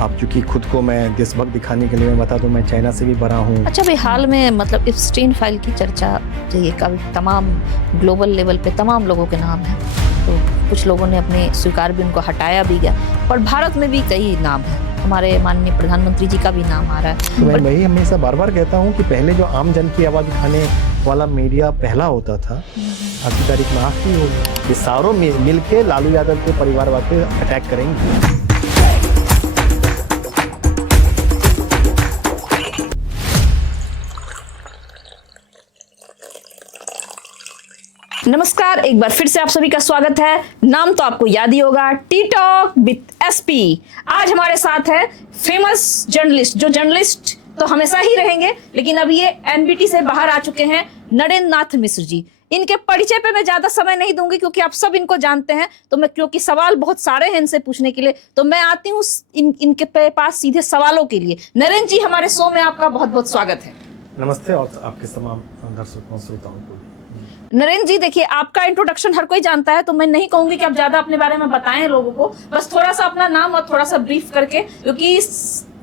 आप चूंकि खुद को मैं देशभक्त दिखाने के लिए मैं बता दूं, मैं चाइना से भी बड़ा हूँ। अच्छा भाई, हाल में मतलब एप्स्टीन फाइल की चर्चा चाहिए, काफी तमाम ग्लोबल लेवल पे तमाम लोगों के नाम हैं, तो कुछ लोगों ने अपने स्वीकार भी उनको हटाया भी गया, और भारत में भी कई नाम हैं, हमारे माननीय प्रधानमंत्री जी का भी नाम आ रहा है। तो मैं वही हमेशा बार बार कहता हूँ कि पहले जो आम जन की आवाज़ उठाने वाला मीडिया पहला होता था, आज की तारीख में आखिरी हो गया। ये सारों मिल के लालू यादव के परिवार वाले अटैक करेंगे। नमस्कार, एक बार फिर से आप सभी का स्वागत है। नाम तो आपको याद ही होगा, टी टॉक विद एसपी। आज हमारे साथ है फेमस जर्नलिस्ट, जो जर्नलिस्ट तो हमेशा ही रहेंगे, लेकिन अब ये एनबीटी से बाहर आ चुके हैं, नरेंद्र नाथ मिश्र जी। इनके परिचय पे मैं ज्यादा समय नहीं दूंगी क्योंकि आप सब इनको जानते हैं, तो मैं क्योंकि सवाल बहुत सारे हैं इनसे पूछने के लिए, तो मैं आती हूँ इनके पास सीधे सवालों के लिए। नरेंद्र जी, हमारे शो में आपका बहुत बहुत स्वागत है। नमस्ते, और आपके तमाम दर्शकों श्रोताओं को। नरेंद्र जी, देखिए, आपका इंट्रोडक्शन हर कोई जानता है, तो मैं नहीं कहूंगी कि आप ज्यादा अपने बारे में बताएं लोगों को, बस थोड़ा सा अपना नाम और थोड़ा सा ब्रीफ करके, क्योंकि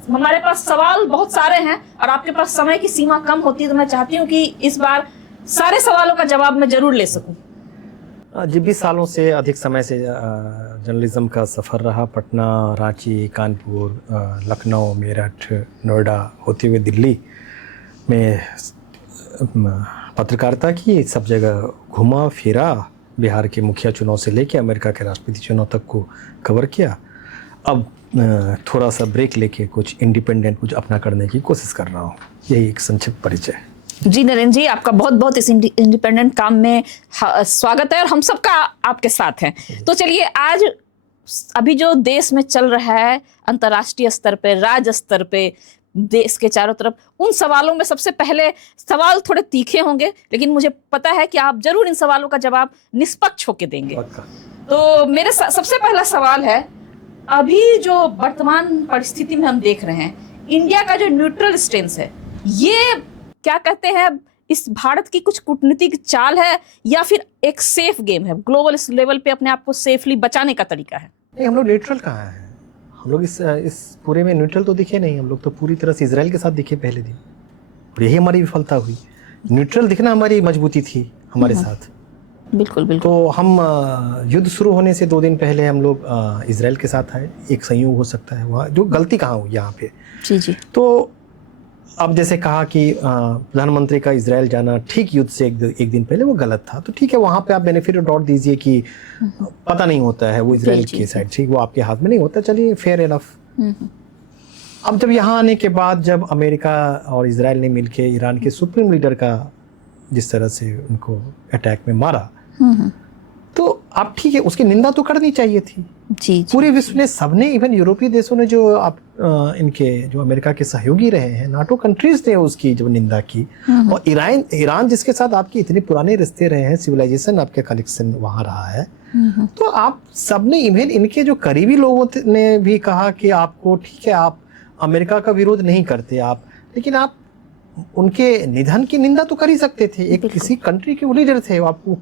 हमारे पास सवाल बहुत सारे हैं और आपके पास समय की सीमा कम होती है, तो मैं चाहती हूँ कि इस बार सारे सवालों का जवाब मैं जरूर ले सकूं। जी, 20 सालों से अधिक समय से जर्नलिज्म का सफ़र रहा। पटना, रांची, कानपुर, लखनऊ, मेरठ, नोएडा होते हुए दिल्ली में पत्रकारिता की, सब जगह घुमा फिरा। बिहार के मुखिया चुनाव से लेके अमेरिका के राष्ट्रपति चुनाव तक को कवर किया। अब थोड़ा सा ब्रेक लेके कुछ इंडिपेंडेंट कुछ अपना करने की कोशिश कर रहा हूँ। यही एक संक्षिप्त परिचय। जी नरेंद्र जी, आपका बहुत बहुत इस इंडिपेंडेंट काम में स्वागत है, और हम सबका आपके साथ हैं। तो चलिए, आज अभी जो देश में चल रहा है, अंतर्राष्ट्रीय स्तर पे, राज्य स्तर पे, देश के चारों तरफ, उन सवालों में सबसे पहले सवाल थोड़े तीखे होंगे, लेकिन मुझे पता है कि आप जरूर इन सवालों का जवाब निष्पक्ष होकर देंगे। तो मेरे सबसे पहला सवाल है, अभी जो वर्तमान परिस्थिति में हम देख रहे हैं, इंडिया का जो न्यूट्रल स्टेंस है, ये क्या कहते हैं, इस भारत की कुछ कूटनीतिक चाल है या फिर एक सेफ गेम है, ग्लोबल लेवल पे अपने आप को सेफली बचाने का तरीका है? नहीं, हम लोग न्यूट्रल कहाँ हैं? हम लोग इस पूरे में न्यूट्रल तो दिखे नहीं। हम लोग तो पूरी तरह से इजराइल के साथ दिखे पहले दिन, और यही हमारी विफलता हुई। न्यूट्रल दिखना हमारी मजबूती थी हमारे साथ। बिल्कुल बिल्कुल। तो हम युद्ध शुरू होने से 2 दिन पहले हम लोग इजराइल के साथ आए। एक संयोग हो सकता है वहाँ, जो गलती कहाँ हुई यहाँ पे। जी जी। तो अब जैसे कहा कि प्रधानमंत्री का इजराइल जाना ठीक युद्ध से एक दिन पहले, वो गलत था। तो ठीक है, वहाँ पे आप बेनिफिट ऑफ डाउट दीजिए कि पता नहीं होता है वो इजराइल की साइड, ठीक, वो आपके हाथ में नहीं होता, चलिए फेयर इनफ। अब जब यहाँ आने के बाद, जब अमेरिका और इजराइल ने मिलके ईरान के सुप्रीम लीडर का जिस तरह से उनको अटैक में मारा, तो आप ठीक है, उसकी निंदा तो करनी चाहिए थी। जी। पूरे विश्व ने, सबने, इवन यूरोपीय देशों ने, जो आप इनके जो अमेरिका के सहयोगी रहे हैं, नाटो कंट्रीज ने उसकी जो निंदा की। और ईरान जिसके साथ आपके इतने पुराने रिश्ते रहे हैं, सिविलाइजेशन आपके कनेक्शन वहाँ रहा है, तो आप सबने, इवन इनके जो करीबी लोगों ने भी कहा कि आपको ठीक है, आप अमेरिका का विरोध नहीं करते आप, लेकिन आप उनके निधन की निंदा तो कर ही सकते थे। एक किसी कंट्री के वो लीडर थे, आपको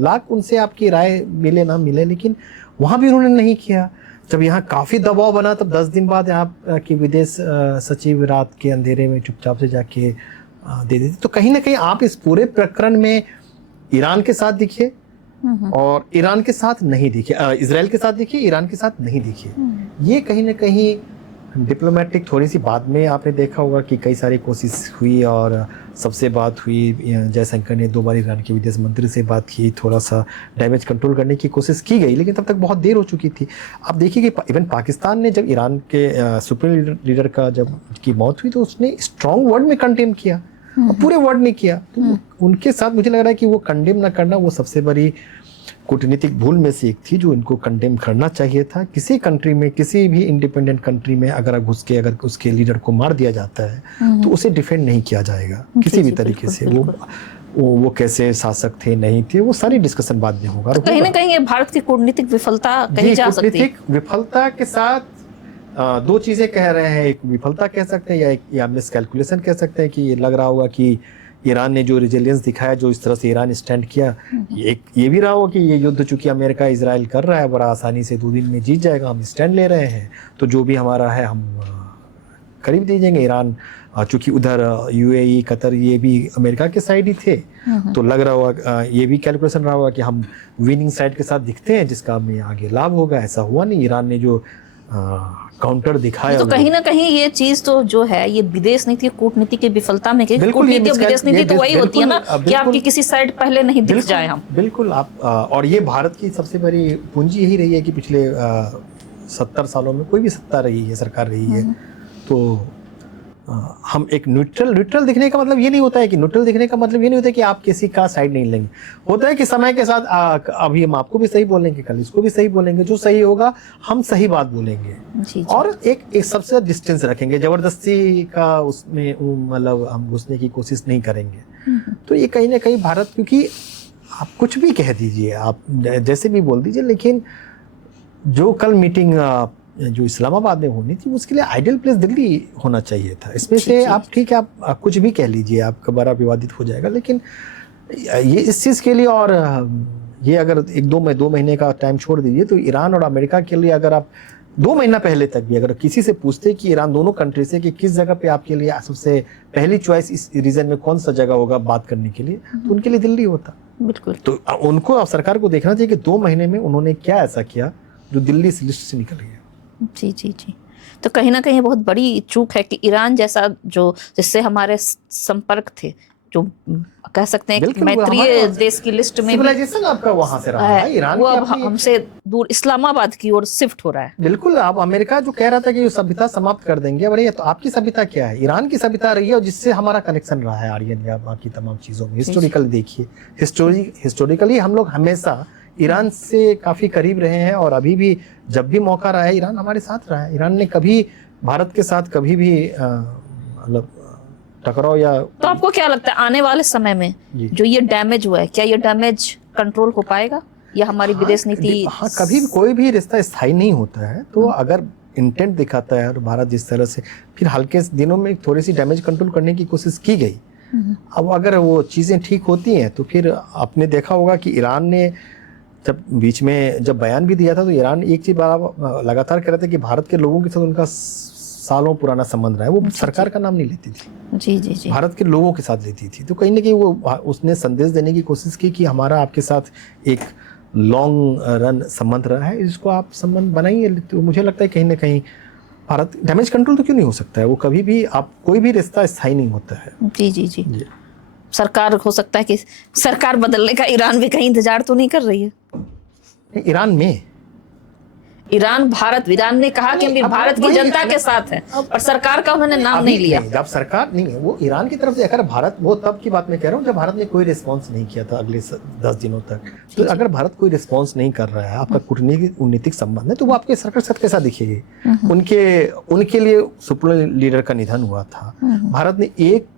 लाख उनसे आपकी राय मिले ना मिले, लेकिन वहाँ भी उन्होंने नहीं किया। जब यहाँ काफ़ी दबाव बना, तब 10 दिन बाद यहाँ की विदेश सचिव रात के अंधेरे में चुपचाप से जाके दे देते। तो कहीं ना कहीं आप इस पूरे प्रकरण में ईरान के साथ दिखे और ईरान के साथ नहीं दिखे, इजराइल के साथ दिखे, ईरान के साथ नहीं दिखे। ये कहीं ना कहीं डिप्लोमेटिक, थोड़ी सी बाद में आपने देखा होगा कि कई सारी कोशिश हुई और सबसे बात हुई। जयशंकर ने 2 बार ईरान के विदेश मंत्री से बात की, थोड़ा सा डैमेज कंट्रोल करने की कोशिश की गई, लेकिन तब तक बहुत देर हो चुकी थी। आप देखिए कि इवन पाकिस्तान ने जब ईरान के सुप्रीम लीडर का जब की मौत हुई, तो उसने स्ट्रॉन्ग वर्ड में कंडेम किया, और पूरे वर्ड ने किया। तो उनके साथ मुझे लग रहा है कि वो कंडेम ना करना, वो सबसे बड़ी कूटनीतिक भूल में से एक थी, जो इनको कंडेम करना चाहिए था। किसी कंट्री में, किसी भी इंडिपेंडेंट कंट्री में अगर घुस के अगर उसके लीडर को मार दिया जाता है, तो उसे डिफेंड नहीं किया जाएगा किसी भी तरीके से। वो कैसे शासक थे, नहीं थे, वो सारी डिस्कशन बाद में होगा। तो कहीं ना कहीं ये भारत की कूटनीतिक विफलता कहीं जा सकती है। विफलता के साथ 2 चीजें कह रहे हैं, एक विफलता कह सकते हैं या मिसकैलकुलेशन कह सकते हैं, कि ये लग रहा होगा कि ईरान ने जो रिजिलियंस दिखाया, जो इस तरह से ईरान स्टैंड किया, ये भी रहा हो कि ये युद्ध चूंकि अमेरिका इजराइल कर रहा है बड़ा आसानी से 2 दिन में जीत जाएगा, हम स्टैंड ले रहे हैं, तो जो भी हमारा है हम करीब दीजिएंगे। ईरान चूंकि उधर यूएई कतर ये भी अमेरिका के साइड ही थे, तो लग रहा होगा ये भी कैलकुलेशन रहा होगा कि हम विनिंग साइड के साथ दिखते हैं जिसका हमें आगे लाभ होगा। ऐसा हुआ नहीं, ईरान ने जो काउंटर दिखाया तो कहीं ना कहीं ये चीज तो जो है ये विदेश नीति कूटनीति की विफलता में, कूटनीति और विदेश नीति तो वही होती है ना कि आपकी किसी साइड पहले नहीं दिख जाए हम। बिल्कुल आप और ये भारत की सबसे बड़ी पूंजी यही रही है कि पिछले 70 सालों में कोई भी सत्ता रही है, सरकार रही है, तो हम एक न्यूट्रल दिखने का मतलब ये नहीं होता है कि न्यूट्रल दिखने का मतलब ये नहीं होता है कि आप किसी का साइड नहीं लेंगे। होता है कि समय के साथ अभी हम आपको भी सही बोलेंगे, कल इसको भी सही बोलेंगे, जो सही होगा हम सही बात बोलेंगे जी। और एक सबसे डिस्टेंस रखेंगे, जबरदस्ती का उसमें मतलब हम घुसने की कोशिश नहीं करेंगे। तो ये कहीं ना कहीं भारत, क्योंकि आप कुछ भी कह दीजिए, आप जैसे भी बोल दीजिए, लेकिन जो कल मीटिंग जो इस्लामाबाद में होनी थी उसके लिए आइडियल प्लेस दिल्ली होना चाहिए था। इसमें से आप ठीक है, आप कुछ भी कह लीजिए, आपका बड़ा विवादित हो जाएगा, लेकिन ये इस चीज़ के लिए, और ये अगर 2 महीने का टाइम छोड़ दीजिए, तो ईरान और अमेरिका के लिए अगर आप 2 महीना पहले तक भी अगर किसी से पूछते कि ईरान दोनों कंट्री से कि किस जगह पे आपके लिए सबसे पहली चॉइस इस रीजन में कौन सा जगह होगा बात करने के लिए, तो उनके लिए दिल्ली होता। बिल्कुल। तो उनको सरकार को देखना चाहिए कि 2 महीने में उन्होंने क्या ऐसा किया जो दिल्ली इस लिस्ट से निकल गया। जी जी जी। तो कहीं ना कहीं बहुत बड़ी चूक है कि ईरान जैसा जो जिससे हमारे संपर्क थे, जो कह सकते हैं कि मैत्रीय देश की लिस्ट में सिविलाइजेशन आपका वहां से रहा है, ईरान वो अब हमसे दूर इस्लामाबाद की ओर शिफ्ट हो रहा है। बिल्कुल। आप अमेरिका जो कह रहा था कि सभ्यता समाप्त कर देंगे, अरे तो आपकी सभ्यता क्या है? ईरान की सभ्यता रही है और जिससे हमारा कनेक्शन रहा है आर्यन या बाकी तमाम चीजों में। हिस्टोरिकल देखिए, हिस्टोरिकली हम लोग हमेशा ईरान से काफी करीब रहे हैं और अभी भी जब भी मौका रहा है ईरान हमारे साथ रहा है। ईरान ने कभी भारत के साथ कभी भी मतलब टकराव या। तो आपको क्या लगता है आने वाले समय में जो ये डैमेज हुआ है, क्या ये डैमेज कंट्रोल हो पाएगा या हमारी विदेश नीति? हाँ, कभी भी कोई भी रिश्ता स्थायी नहीं होता है, तो अगर इंटेंट दिखाता है और भारत जिस तरह से, फिर हल्के दिनों में थोड़ी सी डैमेज कंट्रोल करने की कोशिश की गई। अब अगर वो चीजें ठीक होती हैं तो फिर आपने देखा होगा कि ईरान ने जब बीच में जब बयान भी दिया था, तो ईरान एक चीज लगातार कह रहा था कि भारत के लोगों के साथ उनका सालों पुराना संबंध रहा है। वो सरकार का नाम नहीं लेती थी, जी जी जी, भारत के लोगों के साथ लेती थी। तो कहीं ना कहीं वो उसने संदेश देने की कोशिश की कि हमारा आपके साथ एक लॉन्ग रन संबंध रहा है, इसको आप संबंध बनाइए। तो मुझे लगता है कहीं ना कहीं भारत डैमेज कंट्रोल तो क्यों नहीं हो सकता है, वो कभी भी आप कोई भी रिश्ता स्थायी नहीं होता है। जी जी जी, जी। सरकार हो सकता है कि सरकार बदलने का ईरान भी कहीं इंतजार तो नहीं कर रही है। ईरान ईरान ने कहा कि हम भारत की जनता के साथ है और सरकार का उन्होंने नाम नहीं लिया। जब सरकार नहीं है, वो ईरान की तरफ से अगर भारत, वो तब की बात मैं कह रहा हूँ जब भारत ने कोई रिस्पांस नहीं किया था अगले 10 दिनों तक। तो अगर भारत कोई रिस्पांस नहीं कर रहा है, आपका कूटनीतिक संबंध है, तो वो आपके सरकार के साथ कैसा दिखेगी? उनके लिए सुप्रीम लीडर का निधन हुआ था, भारत ने एक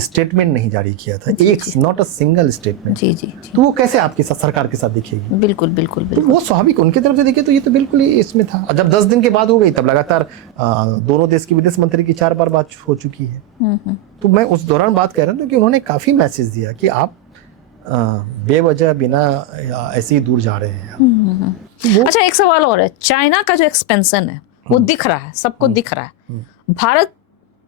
स्टेटमेंट नहीं जारी किया था, एक नॉट अ सिंगल स्टेटमेंट। जी जी जी, तो वो कैसे आपके साथ सरकार के साथ दिखेगी? बिल्कुल बिल्कुल बिल्कुल। तो वो स्वाभाविक उनकी तरफ से दिखे, तो ये तो बिल्कुल ही इसमें था। जब 10 दिन के बाद हो गई, तब लगातार दोनों देश की विदेश मंत्री की 4 बार बात हो चुकी है। तो मैं उस दौरान बात कर रहा था कि उन्होंने काफी मैसेज दिया कि आप बेवजह बिना ऐसे ही दूर जा रहे हैं। अच्छा, एक सवाल और है, चाइना का जो एक्सपेंशन है वो दिख रहा है, सबको दिख रहा है। भारत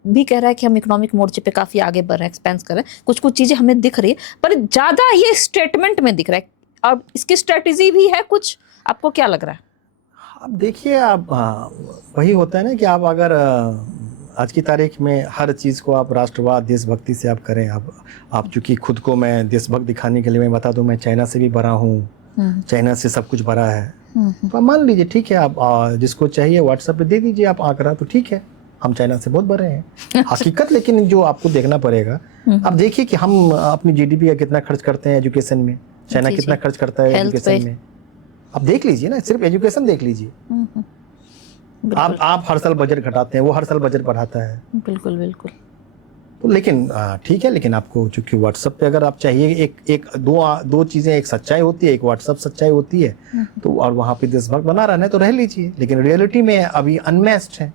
भी कह रहा है कि हम इकोनॉमिक मोर्चे पे काफी आगे बढ़ रहे हैं, एक्सपेंस कर रहे हैं, कुछ चीजें हमें दिख रही है, पर ज्यादा ये स्टेटमेंट में दिख रहा है। और इसकी स्ट्रेटेजी भी है कुछ, आपको क्या लग रहा है? अब देखिए, आप वही होता है ना कि आप अगर आज की तारीख में हर चीज़ को आप राष्ट्रवाद देशभक्ति से आप करें, आप चूंकि खुद को मैं देशभक्त दिखाने के लिए मैं बता दूं मैं चाइना से भी बड़ा हूँ, चाइना से सब कुछ बड़ा है, तो मान लीजिए ठीक है, आप जिसको चाहिए व्हाट्सएप पे दे दीजिए आप आंकड़ा, तो ठीक है हम चाइना से बहुत बड़े हैं हकीकत। लेकिन जो आपको देखना पड़ेगा, आप देखिए कि हम अपनी जीडीपी का कितना खर्च करते हैं एजुकेशन में, चाइना कितना खर्च करता है एजुकेशन में, आप देख लीजिए ना, सिर्फ एजुकेशन देख लीजिए। आप हर साल बजट घटाते हैं, वो हर साल बजट बढ़ाता है। बिल्कुल बिल्कुल। तो लेकिन ठीक है, लेकिन आपको चूंकि व्हाट्सएप पे अगर आप चाहिए एक दो चीजें, एक सच्चाई होती है, एक व्हाट्सएप सच्चाई होती है, तो और वहां पे देशभक्त बना रहना है तो रह लीजिए। लेकिन रियलिटी में अभी अनमैच्ड है,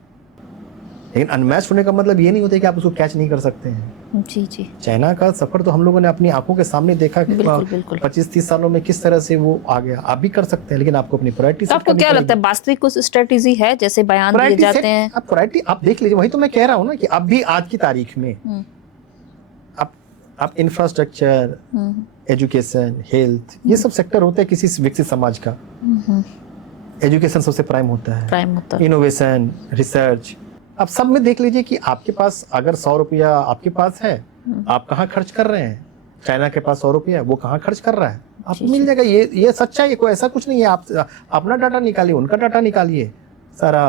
लेकिन अनमैच्ड होने का मतलब ये नहीं होता कि आप उसको कैच नहीं कर सकते हैं। जी जी, चाइना का सफर तो हम लोगों ने अपनी आंखों के सामने देखा कि बिल्कुल बिल्कुल। 25-30 सालों में किस तरह से वो आ गया। आप भी कर सकते हैं, लेकिन आपको अपनी प्रायोरिटी तो सेट आपको करनी क्या लगता पड़ेगी। है वास्तविक कुछ स्ट्रेटेजी है जैसे बयान दिए प्रायोरिटी जाते सेट, हैं? आप प्रायोरिटी आप देख लीजिए, वही तो मैं कह रहा हूँ ना कि अब भी आज की तारीख में आप इंफ्रास्ट्रक्चर, एजुकेशन, हेल्थ, ये सब सेक्टर होते हैं किसी विकसित समाज का। एजुकेशन सबसे प्राइम होता है, प्राइम होता है। इनोवेशन, रिसर्च, आप सब में देख लीजिए कि आपके पास अगर 100 रुपया आपके पास है, आप कहाँ खर्च कर रहे हैं। चाइना के पास 100 रुपया, वो कहाँ खर्च कर रहा है, आपको जी, मिल जी। जाएगा। ये सच्चाई है, कोई ऐसा कुछ नहीं है। आप अपना डाटा निकालिए, उनका डाटा निकालिए, सारा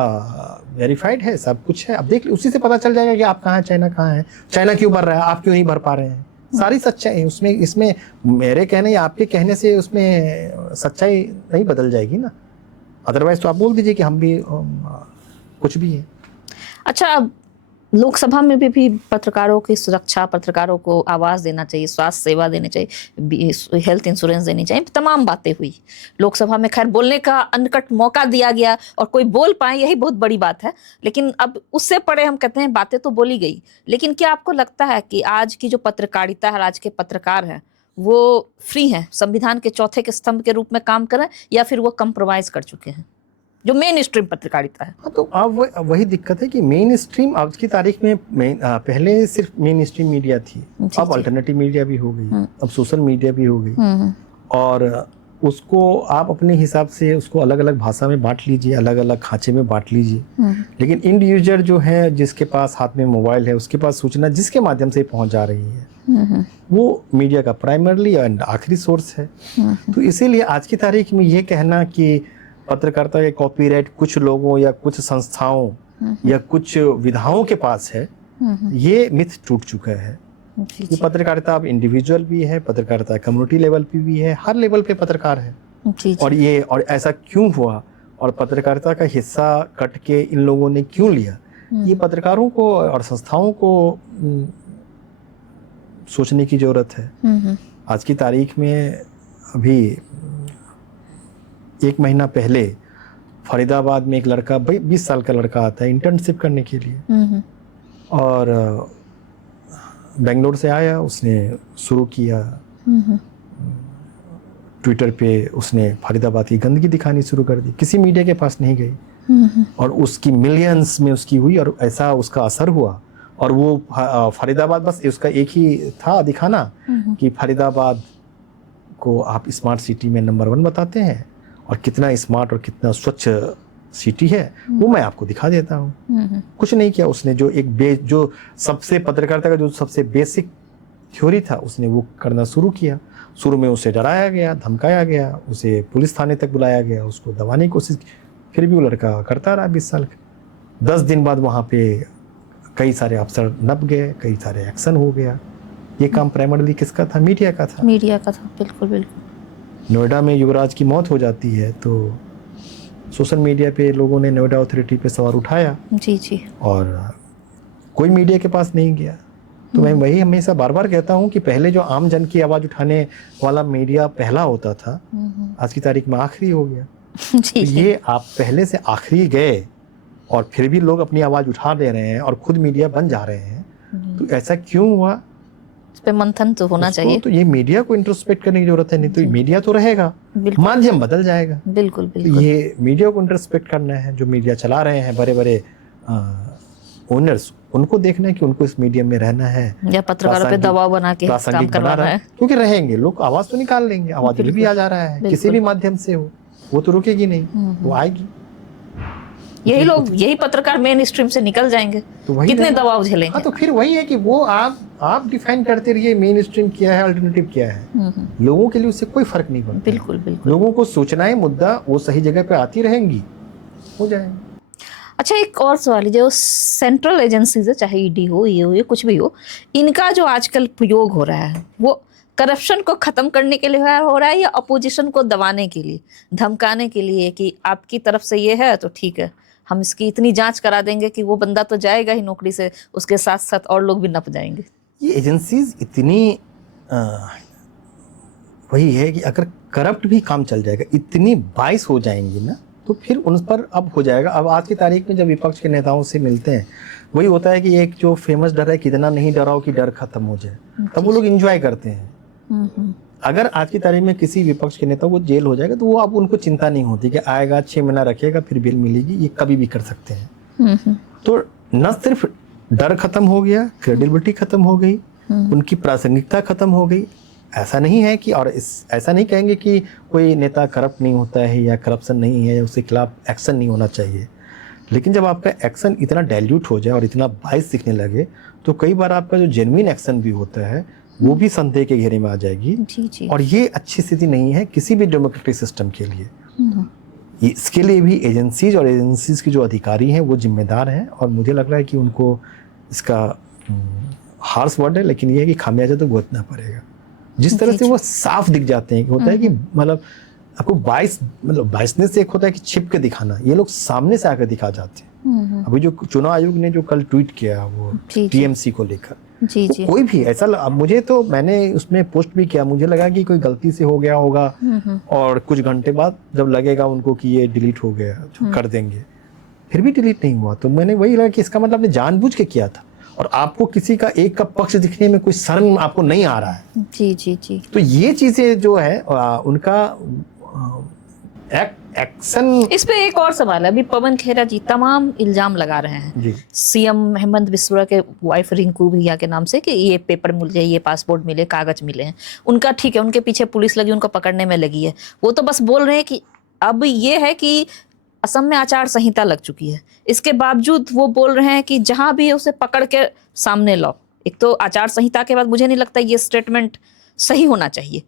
वेरीफाइड है, सब कुछ है। अब देख उसी से पता चल जाएगा कि आप कहाँ हैं, चाइना कहाँ है, चाइना क्यों भर रहा है, आप क्यों नहीं भर पा रहे हैं। सारी सच्चाई है उसमें। इसमें मेरे कहने या आपके कहने से उसमें सच्चाई नहीं बदल जाएगी ना। अदरवाइज तो आप बोल दीजिए कि हम भी कुछ भी है। अच्छा, अब लोकसभा में भी पत्रकारों की सुरक्षा, पत्रकारों को आवाज देना चाहिए, स्वास्थ्य सेवा देनी चाहिए, हेल्थ इंश्योरेंस देनी चाहिए, तमाम बातें हुई लोकसभा में। खैर, बोलने का अनकट मौका दिया गया और कोई बोल पाए, यही बहुत बड़ी बात है। लेकिन अब उससे परे हम कहते हैं बातें तो बोली गई, लेकिन क्या आपको लगता है कि आज की जो पत्रकारिता है, आज के पत्रकार हैं, वो फ्री हैं, संविधान के चौथे के स्तंभ के रूप में काम करें, या फिर वो कंप्रोमाइज कर चुके हैं, जो मेन स्ट्रीम पत्रकारिता है? हाँ, तो अब वही दिक्कत है कि मेन स्ट्रीम आज की तारीख में पहले सिर्फ मेन स्ट्रीम मीडिया थी, अब अल्टरनेटिव मीडिया भी हो गई, अब सोशल मीडिया भी हो गई। और उसको आप अपने हिसाब से उसको अलग अलग भाषा में बांट लीजिए, अलग अलग खांचे में बांट लीजिए। लेकिन इंडिविजुअल जो है, जिसके पास हाथ में मोबाइल है, उसके पास सूचना जिसके माध्यम से पहुंच जा रही है, वो मीडिया का प्राइमरली एंड आखिरी सोर्स है। तो इसीलिए आज की तारीख में ये कहना कि पत्रकारिता के कॉपीराइट कुछ लोगों या कुछ संस्थाओं या कुछ विधाओं के पास है, ये मिथ टूट चुका है। ये पत्रकारिता अब इंडिविजुअल भी है, पत्रकारिता कम्युनिटी लेवल पे भी है, हर लेवल पे पत्रकार है। और ऐसा क्यों हुआ, और पत्रकारिता का हिस्सा कट के इन लोगों ने क्यों लिया, ये पत्रकारों को और संस्थाओं को सोचने की जरूरत है। आज की तारीख में अभी 1 महीना पहले फरीदाबाद में एक लड़का, 20 साल का लड़का आता है इंटर्नशिप करने के लिए, और बेंगलोर से आया, उसने शुरू किया ट्विटर पे, उसने फरीदाबाद की गंदगी दिखानी शुरू कर दी, किसी मीडिया के पास नहीं गई, और उसकी मिलियंस में उसकी हुई, और ऐसा उसका असर हुआ। और वो फरीदाबाद, बस उसका एक ही था दिखाना कि फरीदाबाद को आप स्मार्ट सिटी में नंबर 1 बताते हैं, और कितना स्मार्ट और कितना स्वच्छ सिटी है वो मैं आपको दिखा देता हूँ। कुछ नहीं किया उसने। जो सबसे पत्रकारिता का जो सबसे बेसिक थ्योरी था, उसने वो करना शुरू किया। शुरू में उसे डराया गया, धमकाया गया, उसे पुलिस थाने तक बुलाया गया, उसको दबाने की कोशिश की, फिर भी वो लड़का करता रहा 20 साल का। 10 दिन बाद वहाँ पे कई सारे अफसर नप गए, कई सारे एक्शन हो गया। ये काम प्राइमरली किसका था? मीडिया का था। मीडिया का था, बिल्कुल बिल्कुल। नोएडा में युवराज की मौत हो जाती है तो सोशल मीडिया पे लोगों ने नोएडा अथॉरिटी पे सवाल उठाया, जी जी, और कोई मीडिया के पास नहीं गया। तो मैं वही हमेशा बार बार कहता हूँ कि पहले जो आम जन की आवाज़ उठाने वाला मीडिया पहला होता था, आज की तारीख में आखिरी हो गया। जी, तो ये आप पहले से आखिरी गए और फिर भी लोग अपनी आवाज़ उठा दे रहे हैं और खुद मीडिया बन जा रहे हैं, तो ऐसा क्यों हुआ? इस पे मंथन तो होना चाहिए। तो ये मीडिया को इंट्रोस्पेक्ट करने की जरूरत है, नहीं तो मीडिया तो रहेगा, माध्यम बदल जाएगा। बिल्कुल बिल्कुल। ये मीडिया को इंट्रोस्पेक्ट करना है। जो मीडिया चला रहे हैं बड़े बड़े ओनर्स, उनको देखना है कि उनको इस मीडियम में रहना है, या पत्रकारों पे दबाव बना के काम करवाना है, क्योंकि रहेंगे लोग, आवाज तो निकाल लेंगे, आवाज भी आ जा रहा है, किसी भी माध्यम से हो, वो तो रुकेगी नहीं, वो आएगी। यही लोग, यही पत्रकार मेन स्ट्रीम से निकल जाएंगे, तो कितने दबाव झेलेंगे? हाँ, तो फिर वही है कि वो आप डिफाइन करते रहिए मेन स्ट्रीम क्या है, अल्टरनेटिव क्या है। लोगों के लिए उससे कोई फर्क नहीं पड़ता। बिल्कुल बिल्कुल। लोगों को सूचनाएं, मुद्दा वो सही जगह पे आती रहेंगी, हो जाएंगे। अच्छा, एक और सवाल है, जो सेंट्रल एजेंसीज है, चाहे ईडी हो, ये हो, ये कुछ भी हो, इनका जो आजकल प्रयोग हो रहा है, वो करप्शन को खत्म करने के लिए हो रहा है, या अपोजिशन को दबाने के लिए, धमकाने के लिए कि आपकी तरफ से ये है तो ठीक है, हम इसकी इतनी जांच करा देंगे कि वो बंदा तो जाएगा ही नौकरी से, उसके साथ साथ और लोग भी नप जाएंगे? ये एजेंसीज इतनी वही है कि अगर करप्ट भी काम चल जाएगा, इतनी बाइस हो जाएंगी ना तो फिर उन पर अब हो जाएगा। अब आज की तारीख में जब विपक्ष के नेताओं से मिलते हैं, वही होता है कि एक जो फेमस डर है, कितना नहीं डराओ कि डर खत्म हो जाए, तब वो लोग एंजॉय करते हैं। अगर आज की तारीख में किसी विपक्ष के नेता वो जेल हो जाएगा, तो वो अब उनको चिंता नहीं होती कि आएगा 6 महीना रखेगा फिर बेल मिलेगी, ये कभी भी कर सकते हैं। तो न सिर्फ डर खत्म हो गया, क्रेडिबिलिटी खत्म हो गई, उनकी प्रासंगिकता खत्म हो गई। ऐसा नहीं है कि, और ऐसा नहीं कहेंगे कि कोई नेता करप्ट नहीं होता है या करप्शन नहीं है या उसके खिलाफ एक्शन नहीं होना चाहिए, लेकिन जब आपका एक्शन इतना डाइल्यूट हो जाए और इतना बाइस दिखने लगे, तो कई बार आपका जो जेन्युइन एक्शन भी होता है वो भी संदेह के घेरे में आ जाएगी। जी। और ये अच्छी स्थिति नहीं है किसी भी डेमोक्रेटिक सिस्टम के लिए। इसके लिए भी एजेंसीज के जो अधिकारी हैं वो जिम्मेदार हैं, और मुझे लग रहा है कि उनको इसका हार्श वर्ड है, लेकिन ये है कि खामियाजा तो भुगतना पड़ेगा। जिस तरह से वो साफ दिख जाते हैं कि होता है कि मतलब आपको बाइसनेस से एक होता है कि छिप के दिखाना, ये लोग सामने से आकर दिखा जाते हैं। अभी जो चुनाव आयोग ने जो कल ट्वीट किया वो टीएमसी को लेकर, जी कोई भी ऐसा, मुझे तो, मैंने उसमें पोस्ट भी किया, मुझे लगा कि कोई गलती से हो गया होगा और कुछ घंटे बाद जब लगेगा उनको कि ये डिलीट हो गया जो कर देंगे, फिर भी डिलीट नहीं हुआ। तो मैंने वही लगा कि इसका मतलब आपने जानबूझ के किया था, और आपको किसी का एक का पक्ष दिखने में कोई शर्म आपको नहीं आ रहा है। जी। तो ये चीजें जो है उनका एक्शन। इस पे एक और सवाल है, अभी पवन खेरा जी तमाम इल्जाम लगा रहे हैं जी। सीएम हेमंत बिस्वा के वाइफ रिंकू भैया के नाम से कि ये पेपर मिले, ये पासपोर्ट मिले, कागज मिले हैं उनका, ठीक है, उनके पीछे पुलिस लगी, उनको पकड़ने में लगी है। वो तो बस बोल रहे हैं कि अब ये है कि असम में आचार संहिता लग चुकी है, इसके बावजूद वो बोल रहे हैं कि जहां भी है उसे पकड़ के सामने लाओ। एक तो आचार संहिता के बाद मुझे नहीं लगता ये स्टेटमेंट सही होना चाहिए,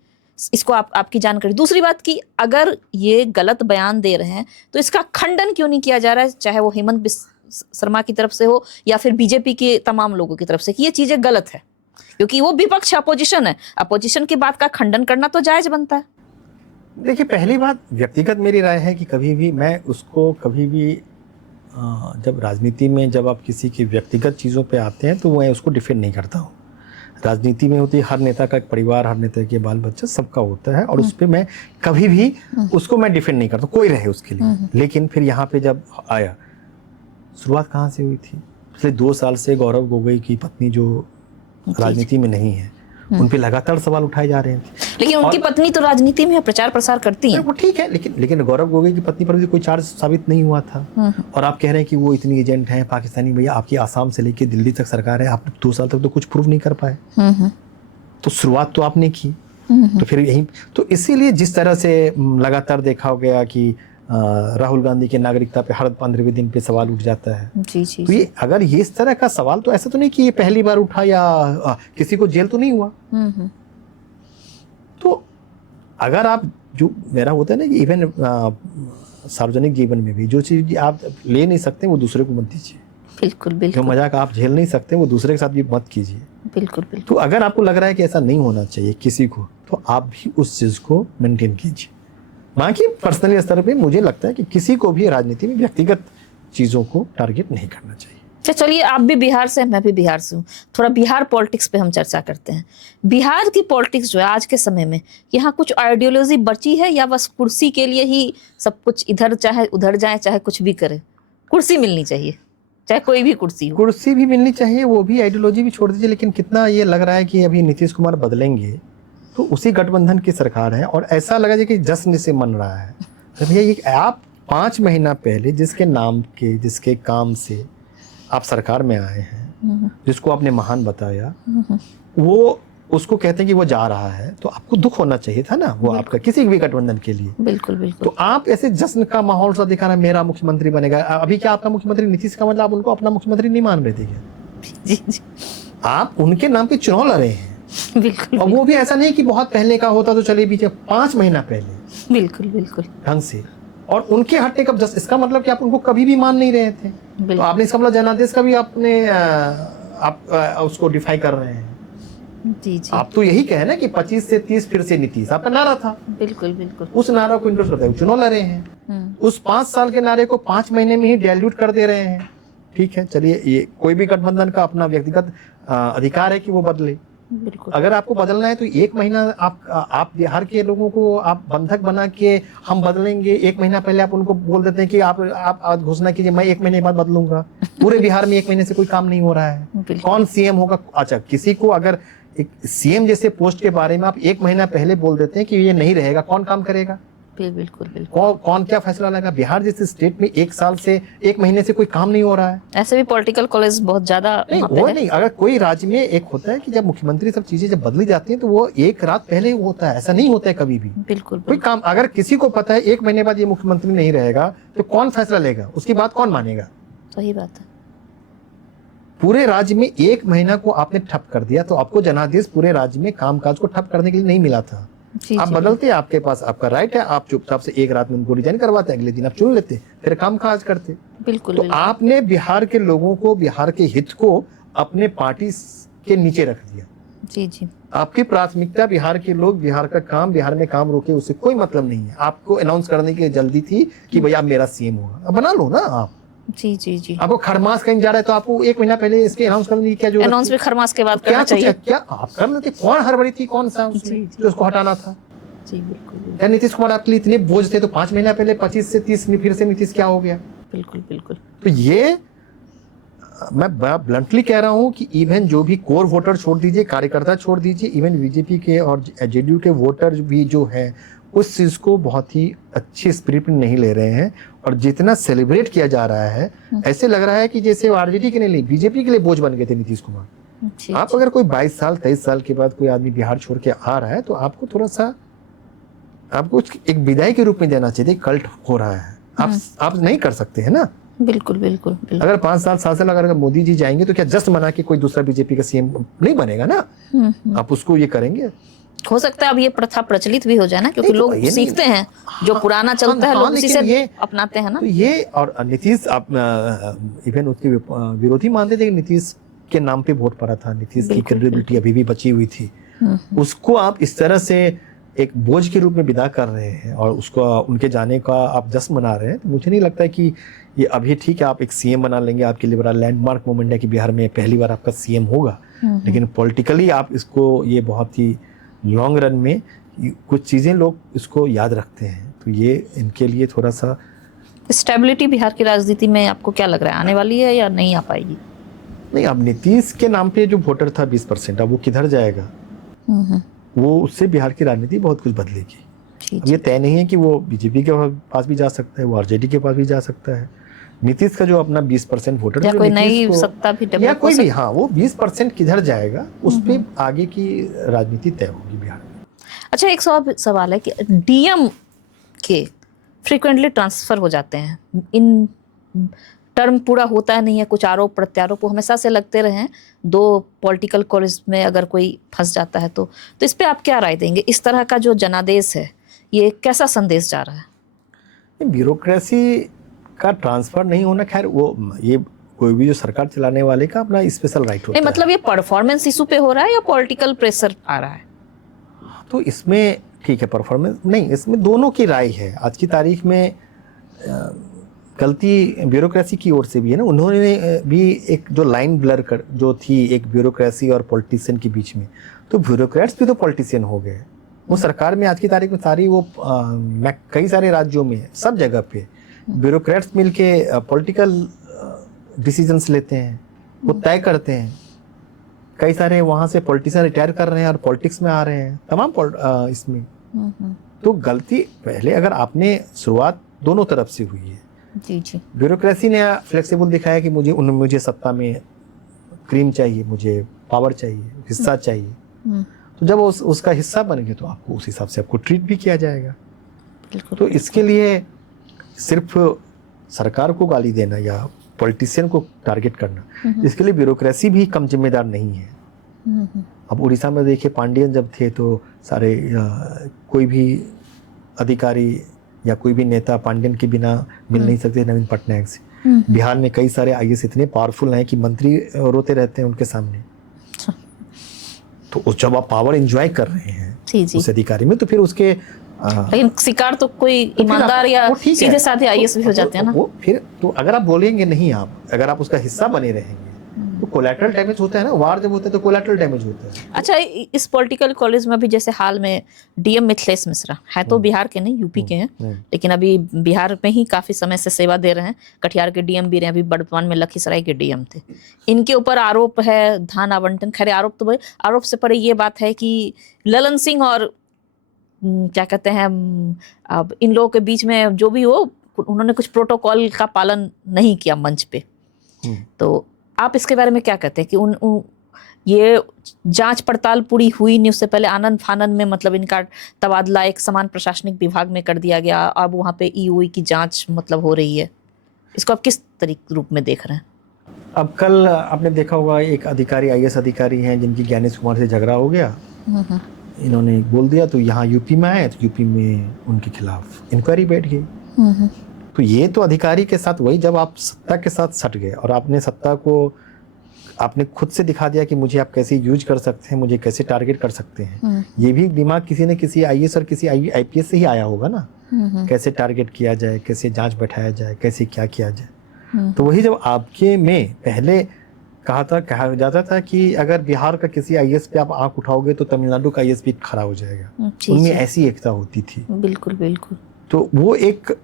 इसको आपकी जानकारी। दूसरी बात की, अगर ये गलत बयान दे रहे हैं तो इसका खंडन क्यों नहीं किया जा रहा है, चाहे वो हेमंत शर्मा की तरफ से हो या फिर बीजेपी के तमाम लोगों की तरफ से, कि ये चीजें गलत है, क्योंकि वो विपक्ष अपोजिशन है, अपोजिशन की बात का खंडन करना तो जायज बनता है। देखिए, पहली बात, व्यक्तिगत मेरी राय है कि कभी भी मैं उसको कभी भी जब राजनीति में जब आप किसी की व्यक्तिगत चीज़ों पे आते हैं तो मैं उसको डिफेंड नहीं करता हूँ। राजनीति में होती है, हर नेता का एक परिवार, हर नेता के बाल बच्चा सबका होता है, और उस पर मैं कभी भी उसको मैं डिफेंड नहीं करता, कोई रहे उसके लिए। लेकिन फिर यहाँ पे जब आया, शुरुआत कहाँ से हुई थी? पिछले 2 साल से गौरव गोगोई की पत्नी जो राजनीति में नहीं है, उन पे लगातार सवाल उठाए जा रहे हैं। लेकिन उनकी पत्नी तो राजनीति में प्रचार प्रसार करती है, वो ठीक है, लेकिन गौरव गोगोई की पत्नी पर भी कोई चार्ज साबित नहीं हुआ था। और आप कह रहे हैं कि वो इतनी एजेंट हैं पाकिस्तानी। भैया, आपकी आसाम से लेके दिल्ली तक सरकार है, आप 2 साल तक तो कुछ प्रूव नहीं कर पाए। तो शुरुआत तो आपने की, तो फिर यही, तो इसीलिए जिस तरह से लगातार देखा गया कि राहुल गांधी के नागरिकता पे हर 15वें दिन पे सवाल उठ जाता है। जी। तो ये अगर ये इस तरह का सवाल, तो ऐसा तो नहीं कि ये पहली बार उठा या किसी को जेल तो नहीं हुआ। तो अगर आप, जो मेरा होता है ना कि इवन सार्वजनिक जीवन में भी जो चीज आप ले नहीं सकते वो दूसरे को मत दीजिए। बिल्कुल। जो मजाक आप झेल नहीं सकते वो दूसरे के साथ भी मत कीजिए। बिल्कुल। तो अगर आपको लग रहा है कि ऐसा नहीं होना चाहिए किसी को, तो आप भी उस चीज को मेंटेन कीजिए। बाकी पर्सनली स्तर पे मुझे लगता है कि किसी को भी राजनीति में व्यक्तिगत चीजों को टारगेट नहीं करना चाहिए। अच्छा, चलिए, आप भी बिहार से, मैं भी बिहार से हूँ, थोड़ा बिहार पॉलिटिक्स पे हम चर्चा करते हैं। बिहार की पॉलिटिक्स जो है आज के समय में, यहाँ कुछ आइडियोलॉजी बची है या बस कुर्सी के लिए ही सब कुछ, इधर चाहे उधर जाए, चाहे कुछ भी करे, कुर्सी मिलनी चाहिए, चाहे कोई भी कुर्सी हो? कुर्सी भी मिलनी चाहिए, वो भी आइडियोलॉजी भी छोड़ दीजिए। लेकिन कितना ये लग रहा है कि अभी नीतीश कुमार बदलेंगे तो उसी गठबंधन की सरकार है, और ऐसा लगा कि जश्न से मन रहा है। तो भैया, ये आप 5 महीना पहले जिसके नाम के, जिसके काम से आप सरकार में आए हैं, जिसको आपने महान बताया, वो उसको कहते हैं कि वो जा रहा है, तो आपको दुख होना चाहिए था ना, वो आपका किसी भी गठबंधन के लिए। बिल्कुल। तो आप ऐसे जश्न का माहौल सा दिखा रहे, मेरा मुख्यमंत्री बनेगा। अभी क्या आपका मुख्यमंत्री नीतीश का, मतलब आप उनको अपना मुख्यमंत्री नहीं मान रहे थे क्या? जी। आप उनके नाम पे चुनाव लड़े हैं। बिल्कुल। और वो भी ऐसा नहीं कि बहुत पहले का होता तो चलिए पीछे, 5 महीना पहले। बिल्कुल। ढंग से। और उनके हटने का जस्ट इसका मतलब कि आप उनको कभी भी मान नहीं रहे थे। तो आपने इसका मतलब जनादेश का भी आपने आप उसको डिफाई कर रहे हैं। जी। आप तो यही कहे ना कि 25 से 30 फिर से नीतीश, आपका नारा था। बिल्कुल। उस नारा को इंडोर्स करते हुए चुनाव लड़ रहे हैं। उस 5 साल के नारे को 5 महीने में ही डाइल्यूट कर दे रहे हैं। ठीक है, चलिए, ये कोई भी गठबंधन का अपना व्यक्तिगत अधिकार है कि वो बदले। बिल्कुल अगर आपको बदलना है तो 1 महीना आप बिहार के लोगों को आप बंधक बना के हम बदलेंगे, 1 महीना पहले आप उनको बोल देते हैं कि आप घोषणा कीजिए मैं 1 महीने बाद बदलूंगा। पूरे बिहार में 1 महीने से कोई काम नहीं हो रहा है। बिल्कुल। कौन सीएम होगा? अच्छा, किसी को अगर एक सीएम जैसे पोस्ट के बारे में आप 1 महीना पहले बोल देते हैं कि ये नहीं रहेगा, कौन काम करेगा? बिल्कुल बिल्कुल। कौन क्या फैसला लेगा? बिहार जैसे स्टेट में 1 साल से 1 महीने से कोई काम नहीं हो रहा है। ऐसे भी पॉलिटिकल कॉलेज बहुत ज्यादा नहीं, वहाँ पे वो है। नहीं, अगर कोई राज्य में एक होता है कि जब मुख्यमंत्री सब चीजें जब बदली जाती हैं तो वो 1 रात पहले ही होता है, ऐसा नहीं होता है कभी भी। बिल्कुल कोई काम अगर किसी को पता है 1 महीने बाद ये मुख्यमंत्री नहीं रहेगा तो कौन फैसला लेगा? उसकी बात कौन मानेगा? सही बात है। पूरे राज्य में 1 महीना को आपने ठप कर दिया तो आपको जनादेश पूरे राज्य में कामकाज को ठप करने के लिए नहीं मिला था। जी आप जी बदलते, आपके पास आपका राइट है, आप चुपचाप से 1 रात में उनको रिजाइन करवाते, अगले दिन आप चुन लेते, फिर काम काज करते। बिल्कुल तो बिल्कुल। आपने बिहार के लोगों को, बिहार के हित को अपने पार्टी के नीचे रख दिया। जी जी आपकी प्राथमिकता बिहार के लोग, बिहार का काम, बिहार में काम रोके, उससे कोई मतलब नहीं है। आपको अनाउंस करने की जल्दी थी कि भैया आप मेरा सीएम होगा, अब बना लो ना आप। जी जी जी। आपको खरमास कहीं जा रहा है तो आपको 1 महीना पहले इसके अनाउंस करने की क्या जरूरत अनाउंस थी? भी खरमास के बाद क्या करना चाहिए। क्या आप कर लेते? कौन हड़बड़ी थी? कौन सा जो उसको हटाना था? जी बिल्कुल क्या नीतीश कुमार आपके लिए इतने बोझ थे? तो 5 महीना पहले 25 से 30 में फिर से नीतीश क्या हो गया? बिल्कुल बिल्कुल। तो ये मैं ब्लंटली कह रहा हूं कि इवन जो भी कोर वोटर छोड़ दीजिए, कार्यकर्ता छोड़ दीजिए, इवन बीजेपी के और जेडीयू के वोटर भी जो हैं उस चीज को बहुत ही अच्छी स्पिरिट में नहीं ले रहे हैं। और जितना सेलिब्रेट किया जा रहा है, ऐसे लग रहा है कि जैसे आरजेडी के लिए, बीजेपी के लिए बोझ बन गए थे नीतीश कुमार। जी आप अगर कोई 22 साल 23 साल के बाद कोई आदमी बिहार छोड़ के आ रहा है तो आपको थोड़ा सा, आपको एक विदाई के रूप में देना चाहिए। कल्ट हो रहा है, आप नहीं कर सकते है ना। बिल्कुल बिल्कुल बिल्कुल। अगर 5 साल 7 साल अगर मोदी जी जाएंगे तो क्या जस्ट मना के कोई दूसरा बीजेपी का सीएम नहीं बनेगा ना। आप उसको ये करेंगे। हो सकता है अब ये प्रथा प्रचलित भी हो जाए ना, क्योंकि नहीं तो लोग ये नहीं- सीखते हैं जो पुराना चलता है, हाँ, लोग उसी से लेकिन ये- अपनाते हैं ना। तो ये और नीतीश, आप इवन उसके विरोधी मानते थे कि नीतीश के नाम पे वोट पड़ा था, नीतीश की बिल्कुल, क्रेडिबिलिटी अभी भी बची हुई थी। उसको आप इस तरह से एक बोझ के रूप में विदा कर रहे हैं और उसको उनके जाने का आप जश्न मना रहे हैं। तो मुझे नहीं लगता है कि ये अभी ठीक है, आप एक सीएम बना लेंगे, आपके लिए बड़ा लैंडमार्क मोमेंट है कि बिहार में पहली बार आपका सीएम होगा। लेकिन पॉलिटिकली आप इसको, ये बहुत ही लॉन्ग रन में कुछ चीज़ें लोग इसको याद रखते हैं। तो ये इनके लिए थोड़ा सा स्टेबिलिटी बिहार की राजनीति में आपको क्या लग रहा है, आने वाली है या नहीं आ पाएगी? नहीं। अब नीतीश के नाम पे जो वोटर था 20%, अब वो किधर जाएगा? वो उससे बिहार की राजनीति बहुत कुछ बदलेगी। जी अब ये तय नहीं है कि वो बीजेपी के पास भी जा सकता है, वो आरजेडी के पास भी जा सकता है। नीतीश का जो अपना 20% वोटर, या जो कोई नीतीश नई को- सत्ता भी या डेवलप हो कोई भी, सकती हाँ, वो 20% किधर जाएगा उस पे आगे की राजनीति तय होगी बिहार में। अच्छा, एक सवाल है कि डीएम के फ्रीक्वेंटली ट्रांसफर हो जाते हैं, इन टर्म पूरा होता नहीं है, कुछ आरोप प्रत्यारोप हमेशा से लगते रहे हैं। 2 पॉलिटिकल कॉलेज में अगर कोई फंस जाता है तो इस पे आप क्या राय देंगे? इस तरह का जो जनादेश है, ये कैसा संदेश जा रहा है? ब्यूरोक्रेसी का ट्रांसफर नहीं होना, खैर वो ये कोई भी जो सरकार चलाने वाले का अपना स्पेशल राइट होता नहीं, मतलब ये परफॉर्मेंस इशू पे हो रहा है या पॉलिटिकल प्रेशर आ रहा है? तो इसमें ठीक है, परफॉर्मेंस नहीं, इसमें दोनों की राय है। आज की तारीख में गलती ब्यूरोक्रेसी की ओर से भी है ना। उन्होंने भी एक जो लाइन ब्लर कर जो थी एक ब्यूरोक्रेसी और पॉलिटिशियन के बीच में, तो ब्यूरोक्रेट्स भी तो पॉलिटिशियन हो गए। वो सरकार में आज की तारीख में सारी वो कई सारे राज्यों में सब जगह पे ब्यूरोक्रेट्स मिलके पॉलिटिकल डिसीजंस लेते हैं, वो तय करते हैं। कई सारे वहाँ से पॉलिटिशियन रिटायर कर रहे हैं और पॉलिटिक्स में आ रहे हैं तमाम इसमें। तो गलती पहले अगर आपने शुरुआत दोनों तरफ से हुई है। जी जी। ब्यूरोक्रेसी ने फ्लेक्सिबल दिखाया कि मुझे सत्ता में क्रीम चाहिए, मुझे पावर चाहिए, हिस्सा चाहिए। तो जब उसका हिस्सा बन गए तो आपको उस हिसाब से आपको ट्रीट भी किया जाएगा। बिल्कुल। तो इसके लिए सिर्फ सरकार को गाली देना या पॉलिटिशियन को टारगेट करना, इसके लिए ब्यूरोक्रेसी भी कम जिम्मेदार नहीं है। अब उड़ीसा में देखिए, पांडियन जब थे तो सारे कोई भी अधिकारी या कोई भी नेता पांडियन के बिना मिल नहीं सकते नवीन पटनायक से। बिहार में कई सारे आईएएस इतने पावरफुल हैं कि मंत्री रोते रहते हैं उनके सामने। तो जब आप पावर एंजॉय कर रहे हैं जी जी। उस अधिकारी में, तो फिर उसके लेकिन शिकार तो कोई ईमानदार या वो ठीक है। सीधे साधे आईएएस भी हो जाते हैं ना। वो फिर तो अगर आप बोलेंगे नहीं, आप अगर आप उसका हिस्सा बने रहेंगे तो कोलैटरल डैमेज होता है ना, वार जब होता है तो कोलैटरल डैमेज होता है। अच्छा, इस पॉलिटिकल कॉलेज में अभी जैसे हाल में डीएम मिथिलेश मिश्रा है, तो बिहार के नहीं, यूपी के हैं, लेकिन अभी बिहार में ही काफी समय से सेवा दे रहे हैं। कटिहार के डीएम भी रहे, अभी वर्तमान में लखीसराय के डीएम थे। इनके ऊपर आरोप है धन आवंटन, खैर आरोप से परे ये बात है कि ललन सिंह और क्या कहते हैं, अब इन लोगों के बीच में जो भी हो, उन्होंने कुछ प्रोटोकॉल का पालन नहीं किया मंच पे। तो आप इसके बारे में क्या कहते हैं कि ये जांच पड़ताल पूरी हुई नहीं, उससे पहले आनंद फानंद में मतलब इनका तबादला एक समान प्रशासनिक विभाग में कर दिया गया, अब वहाँ पे ईओई की जांच मतलब हो रही है, इसको आप किस तरीके रूप में देख रहे हैं? अब कल आपने देखा होगा एक अधिकारी, आईएएस अधिकारी हैं जिनकी ज्ञानेश कुमार से झगड़ा हो गया, इन्होंने बोल दिया तो यहाँ यूपी में आए, तो यूपी में उनके खिलाफ इंक्वायरी बैठ गई। तो ये तो अधिकारी के साथ वही, जब आप सत्ता के साथ सट गए और आपने सत्ता को आपने खुद से दिखा दिया कि मुझे आप कैसे यूज कर सकते हैं, मुझे कैसे टारगेट कर सकते हैं। ये भी दिमाग किसी न किसी आईएएस और किसी आईपीएस से ही आया होगा ना, कैसे टारगेट किया जाए, कैसे जांच बैठाया जाए, कैसे क्या किया जाए। तो वही जब आपके में पहले कहा जाता था कि अगर बिहार का किसी आईएएस पे आप आंख उठाओगे तो तमिलनाडु का आईएएस भी खड़ा हो जाएगा, उनमें ऐसी एकता होती थी। बिल्कुल बिल्कुल। तो वो एक,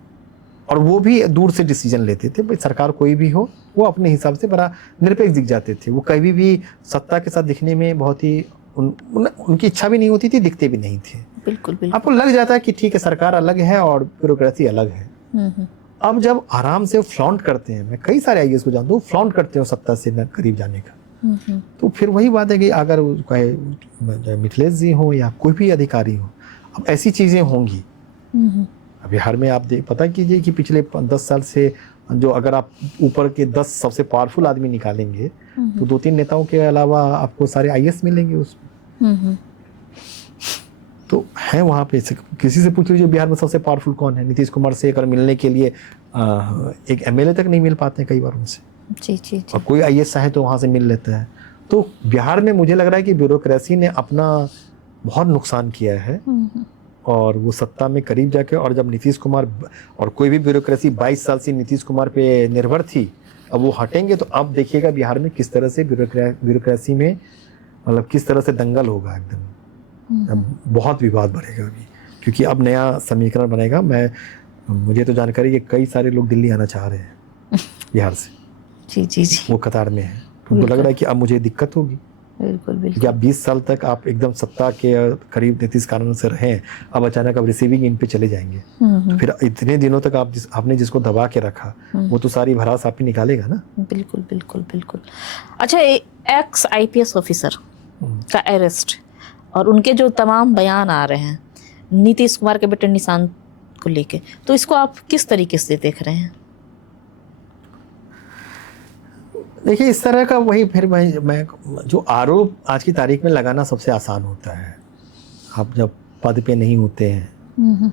और वो भी दूर से डिसीजन लेते थे, भाई सरकार कोई भी हो, वो अपने हिसाब से बड़ा निरपेक्ष दिख जाते थे। वो कभी भी सत्ता के साथ दिखने में बहुत ही उनकी इच्छा भी नहीं होती थी, दिखते भी नहीं थे। बिल्कुल बिल्कुल। आपको लग जाता है कि ठीक है, सरकार अलग है और ब्यूरोक्रेसी अलग है। अब जब आराम से फ्लॉन्ट करते हैं, मैं कई सारे आईएएस को जानता हूँ, फ्लॉन्ट करते हो सत्ता से करीब जाने का, तो फिर वही बात है कि अगर मिथिलेश जी हो या कोई भी अधिकारी हो, अब ऐसी चीजें होंगी। बिहार में आप पता कीजिए कि पिछले 10 साल से जो, अगर आप ऊपर के 10 सबसे पावरफुल आदमी निकालेंगे तो 2-3 नेताओं के अलावा आपको सारे आईएएस मिलेंगे उसमें। तो है वहाँ पे, किसी से पूछ लीजिए बिहार में सबसे पावरफुल कौन है। नीतीश कुमार से अगर मिलने के लिए एक एमएलए तक नहीं मिल पाते हैं कई बार उनसे। जी। और कोई आईएएस चाहे तो वहाँ से मिल लेता है। तो बिहार में मुझे लग रहा है कि ब्यूरोक्रेसी ने अपना बहुत नुकसान किया है, और वो सत्ता में करीब जाके, और जब नीतीश कुमार और कोई भी ब्यूरोक्रेसी 22 साल से नीतीश कुमार पे निर्भर थी, अब वो हटेंगे तो अब देखिएगा बिहार में किस तरह से ब्यूरोक्रेसी में मतलब किस तरह से दंगल होगा एकदम। अब बहुत विवाद बढ़ेगा अभी, क्योंकि अब नया समीकरण बनेगा। मुझे तो जानकारी है कि कई सारे लोग दिल्ली आना चाह रहे हैं बिहार से। जी। वो कतार में है, उनको लग रहा है कि अब मुझे दिक्कत होगी। बिल्कुल। क्योंकि आप 20 साल तक आप एकदम सत्ता के करीब नीतीश कारण से रहे, अब अचानक आप रिसीविंग इन पे चले जाएंगे, तो फिर इतने दिनों तक आपने जिसको दबा के रखा, वो तो सारी भड़ास आप ही निकालेगा ना। बिल्कुल। अच्छा, एक्स आईपीएस ऑफिसर का अरेस्ट और उनके जो तमाम बयान आ रहे हैं नीतीश कुमार के बेटे निशांत को लेके, तो इसको आप किस तरीके से देख रहे हैं? देखिए, इस तरह का वही, फिर मैं जो आरोप आज की तारीख में लगाना सबसे आसान होता है। आप जब पद पे नहीं होते हैं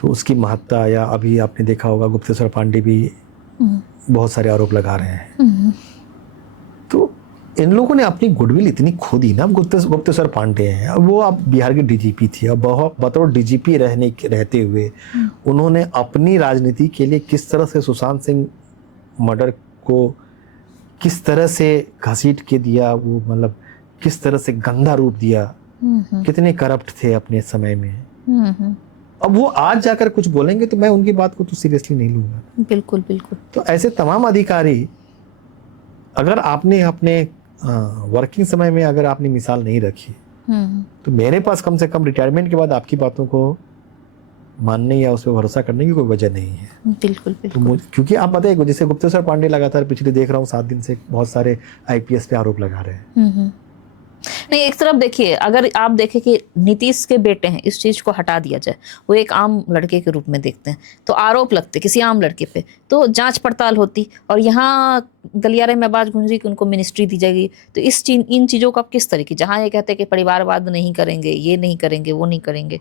तो उसकी महत्ता, या अभी आपने देखा होगा गुप्तेश्वर पांडे भी बहुत सारे आरोप लगा रहे हैं। तो इन लोगों ने अपनी गुडविल इतनी खो दी ना। गुप्तेश्वर पांडे हैं, अब वो आप बिहार के डीजीपी थी, अब बतौर डीजीपी रहते हुए उन्होंने अपनी राजनीति के लिए किस तरह से सुशांत सिंह मर्डर को किस तरह से घसीट के दिया, वो मतलब किस तरह से गंदा रूप दिया, कितने करप्ट थे अपने समय में। अब वो आज जाकर कुछ बोलेंगे तो मैं उनकी बात को तो सीरियसली नहीं लूंगा। बिल्कुल। तो ऐसे तमाम अधिकारी, अगर आपने अपने वर्किंग समय में अगर आपने मिसाल नहीं रखी, तो मेरे पास कम से कम रिटायरमेंट के बाद आपकी बातों को मानने या उस पर भरोसा करने की कोई वजह नहीं है। बिल्कुल। तो क्योंकि आप पता है, जैसे गुप्तेश्वर पांडे लगातार पिछले देख रहा हूँ 7 दिन से बहुत सारे आईपीएस पे आरोप लगा रहे हैं। नहीं, एक तरफ देखिए, अगर आप देखें कि नीतीश के बेटे हैं, इस चीज को हटा दिया जाए, वो एक आम लड़के के रूप में देखते हैं, तो आरोप लगते किसी आम लड़के पे, तो जांच पड़ताल होती, और यहाँ गलियारे में आवाज गूंज रही कि उनको मिनिस्ट्री दी जाएगी। तो इन चीजों का आप किस तरीके, जहाँ ये कहते हैं कि परिवारवाद नहीं करेंगे, ये नहीं करेंगे, वो नहीं करेंगे,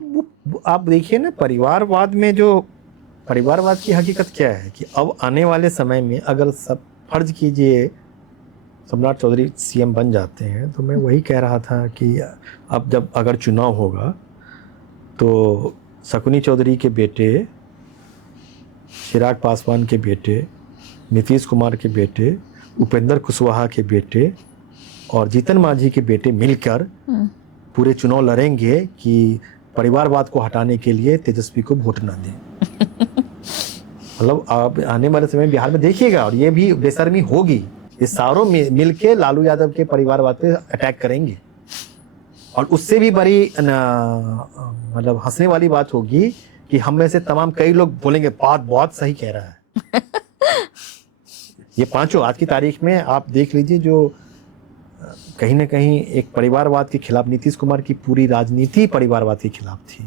आप देखिए ना, परिवारवाद में जो परिवारवाद की हकीकत क्या है कि अब आने वाले समय में अगर सब फर्ज कीजिए सम्राट चौधरी सीएम बन जाते हैं, तो मैं वही कह रहा था कि अब जब अगर चुनाव होगा तो शकुनी चौधरी के बेटे, चिराग पासवान के बेटे, नीतीश कुमार के बेटे, उपेंद्र कुशवाहा के बेटे और जीतन मांझी के बेटे मिलकर पूरे चुनाव लड़ेंगे कि परिवारवाद को हटाने के लिए तेजस्वी को वोट ना दें। मतलब आप आने वाले समय में बिहार में देखिएगा, और ये भी बेशर्मी होगी, ये सारों मिलके लालू यादव के परिवारवाद पे अटैक करेंगे। और उससे भी बड़ी मतलब हंसने वाली बात होगी कि हम में से तमाम कई लोग बोलेंगे बात बहुत सही कह रहा है। ये पांचों आज की तारीख में आप देख लीजिए, जो कहीं ना कहीं एक परिवारवाद के खिलाफ, नीतीश कुमार की पूरी राजनीति परिवारवाद के खिलाफ थी,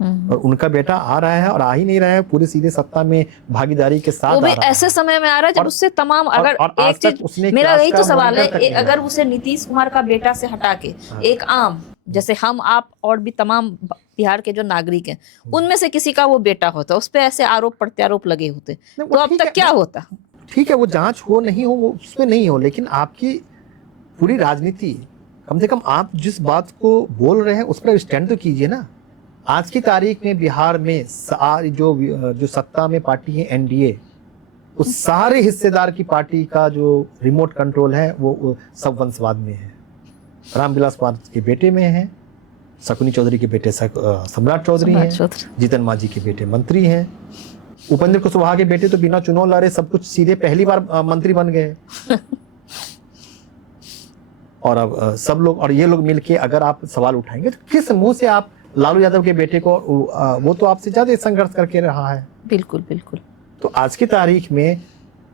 और उनका बेटा आ रहा है, और आ ही नहीं रहा है पूरे सीधे सत्ता में भागीदारी के साथ। वो भी आ रहा ऐसे समय में आ रहा है जब उससे तमाम, अगर एक चीज मेरा यही तो सवाल है, अगर उसे नीतीश कुमार का बेटा से हटा के एक आम, जैसे हम आप और भी तमाम बिहार के जो नागरिक हैं, उनमें से किसी का वो बेटा होता, उस पर ऐसे आरोप प्रत्यारोप लगे होते, तो अब तक क्या होता? ठीक है, वो जांच हो नहीं हो, वो उसमें नहीं हो, लेकिन आपकी पूरी राजनीति, कम से कम आप जिस बात को बोल रहे हैं उस पर स्टैंड तो कीजिए ना। आज की तारीख में बिहार में जो सत्ता में पार्टी है एनडीए, उस सारे हिस्सेदार की पार्टी का जो रिमोट कंट्रोल है वो सब वंशवाद में है। रामविलास पासवान के बेटे में है, शकुनी चौधरी के बेटे सम्राट चौधरी हैं, जीतन मांझी के बेटे मंत्री हैं, उपेंद्र कुशवाहा के बेटे तो बिना चुनाव लड़े सब कुछ सीधे पहली बार मंत्री बन गए। और अब सब लोग, और ये लोग मिलके अगर आप सवाल उठाएंगे तो किस मुंह से आप लालू यादव के बेटे को, वो तो आपसे ज्यादा संघर्ष करके रहा है। बिल्कुल बिल्कुल। तो आज की तारीख में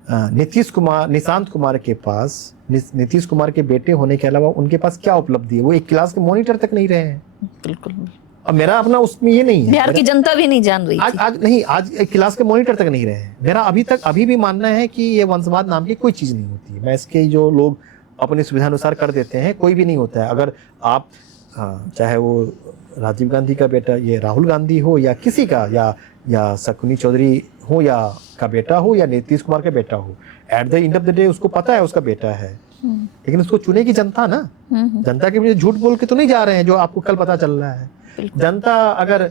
निशांत कुमार के पास, नीतीश कुमार के बेटे होने के अलावा उनके पास क्या उपलब्धि है? वो एक क्लास के मॉनिटर तक नहीं रहे हैं। बिल्कुल। अब मेरा अपना उसमें ये नहीं है, बिहार की जनता भी नहीं जान रही आज एक क्लास के मॉनिटर तक नहीं रहे हैं। मेरा अभी भी मानना है कि ये वंशवाद नाम की कोई चीज नहीं होती है। मैं इसके जो लोग अपनी सुविधा अनुसार कर देते हैं, कोई भी नहीं होता है। अगर आप चाहे वो राजीव गांधी का बेटा, ये राहुल गांधी हो, या किसी का, या शकुनी चौधरी हो, या का बेटा हो, या नीतीश कुमार का बेटा हो, at the end of the day उसको पता है उसका बेटा है, लेकिन उसको चुनेगी जनता ना। जनता के लिए झूठ बोल के तो नहीं जा रहे हैं जो आपको कल पता चल रहा है। जनता अगर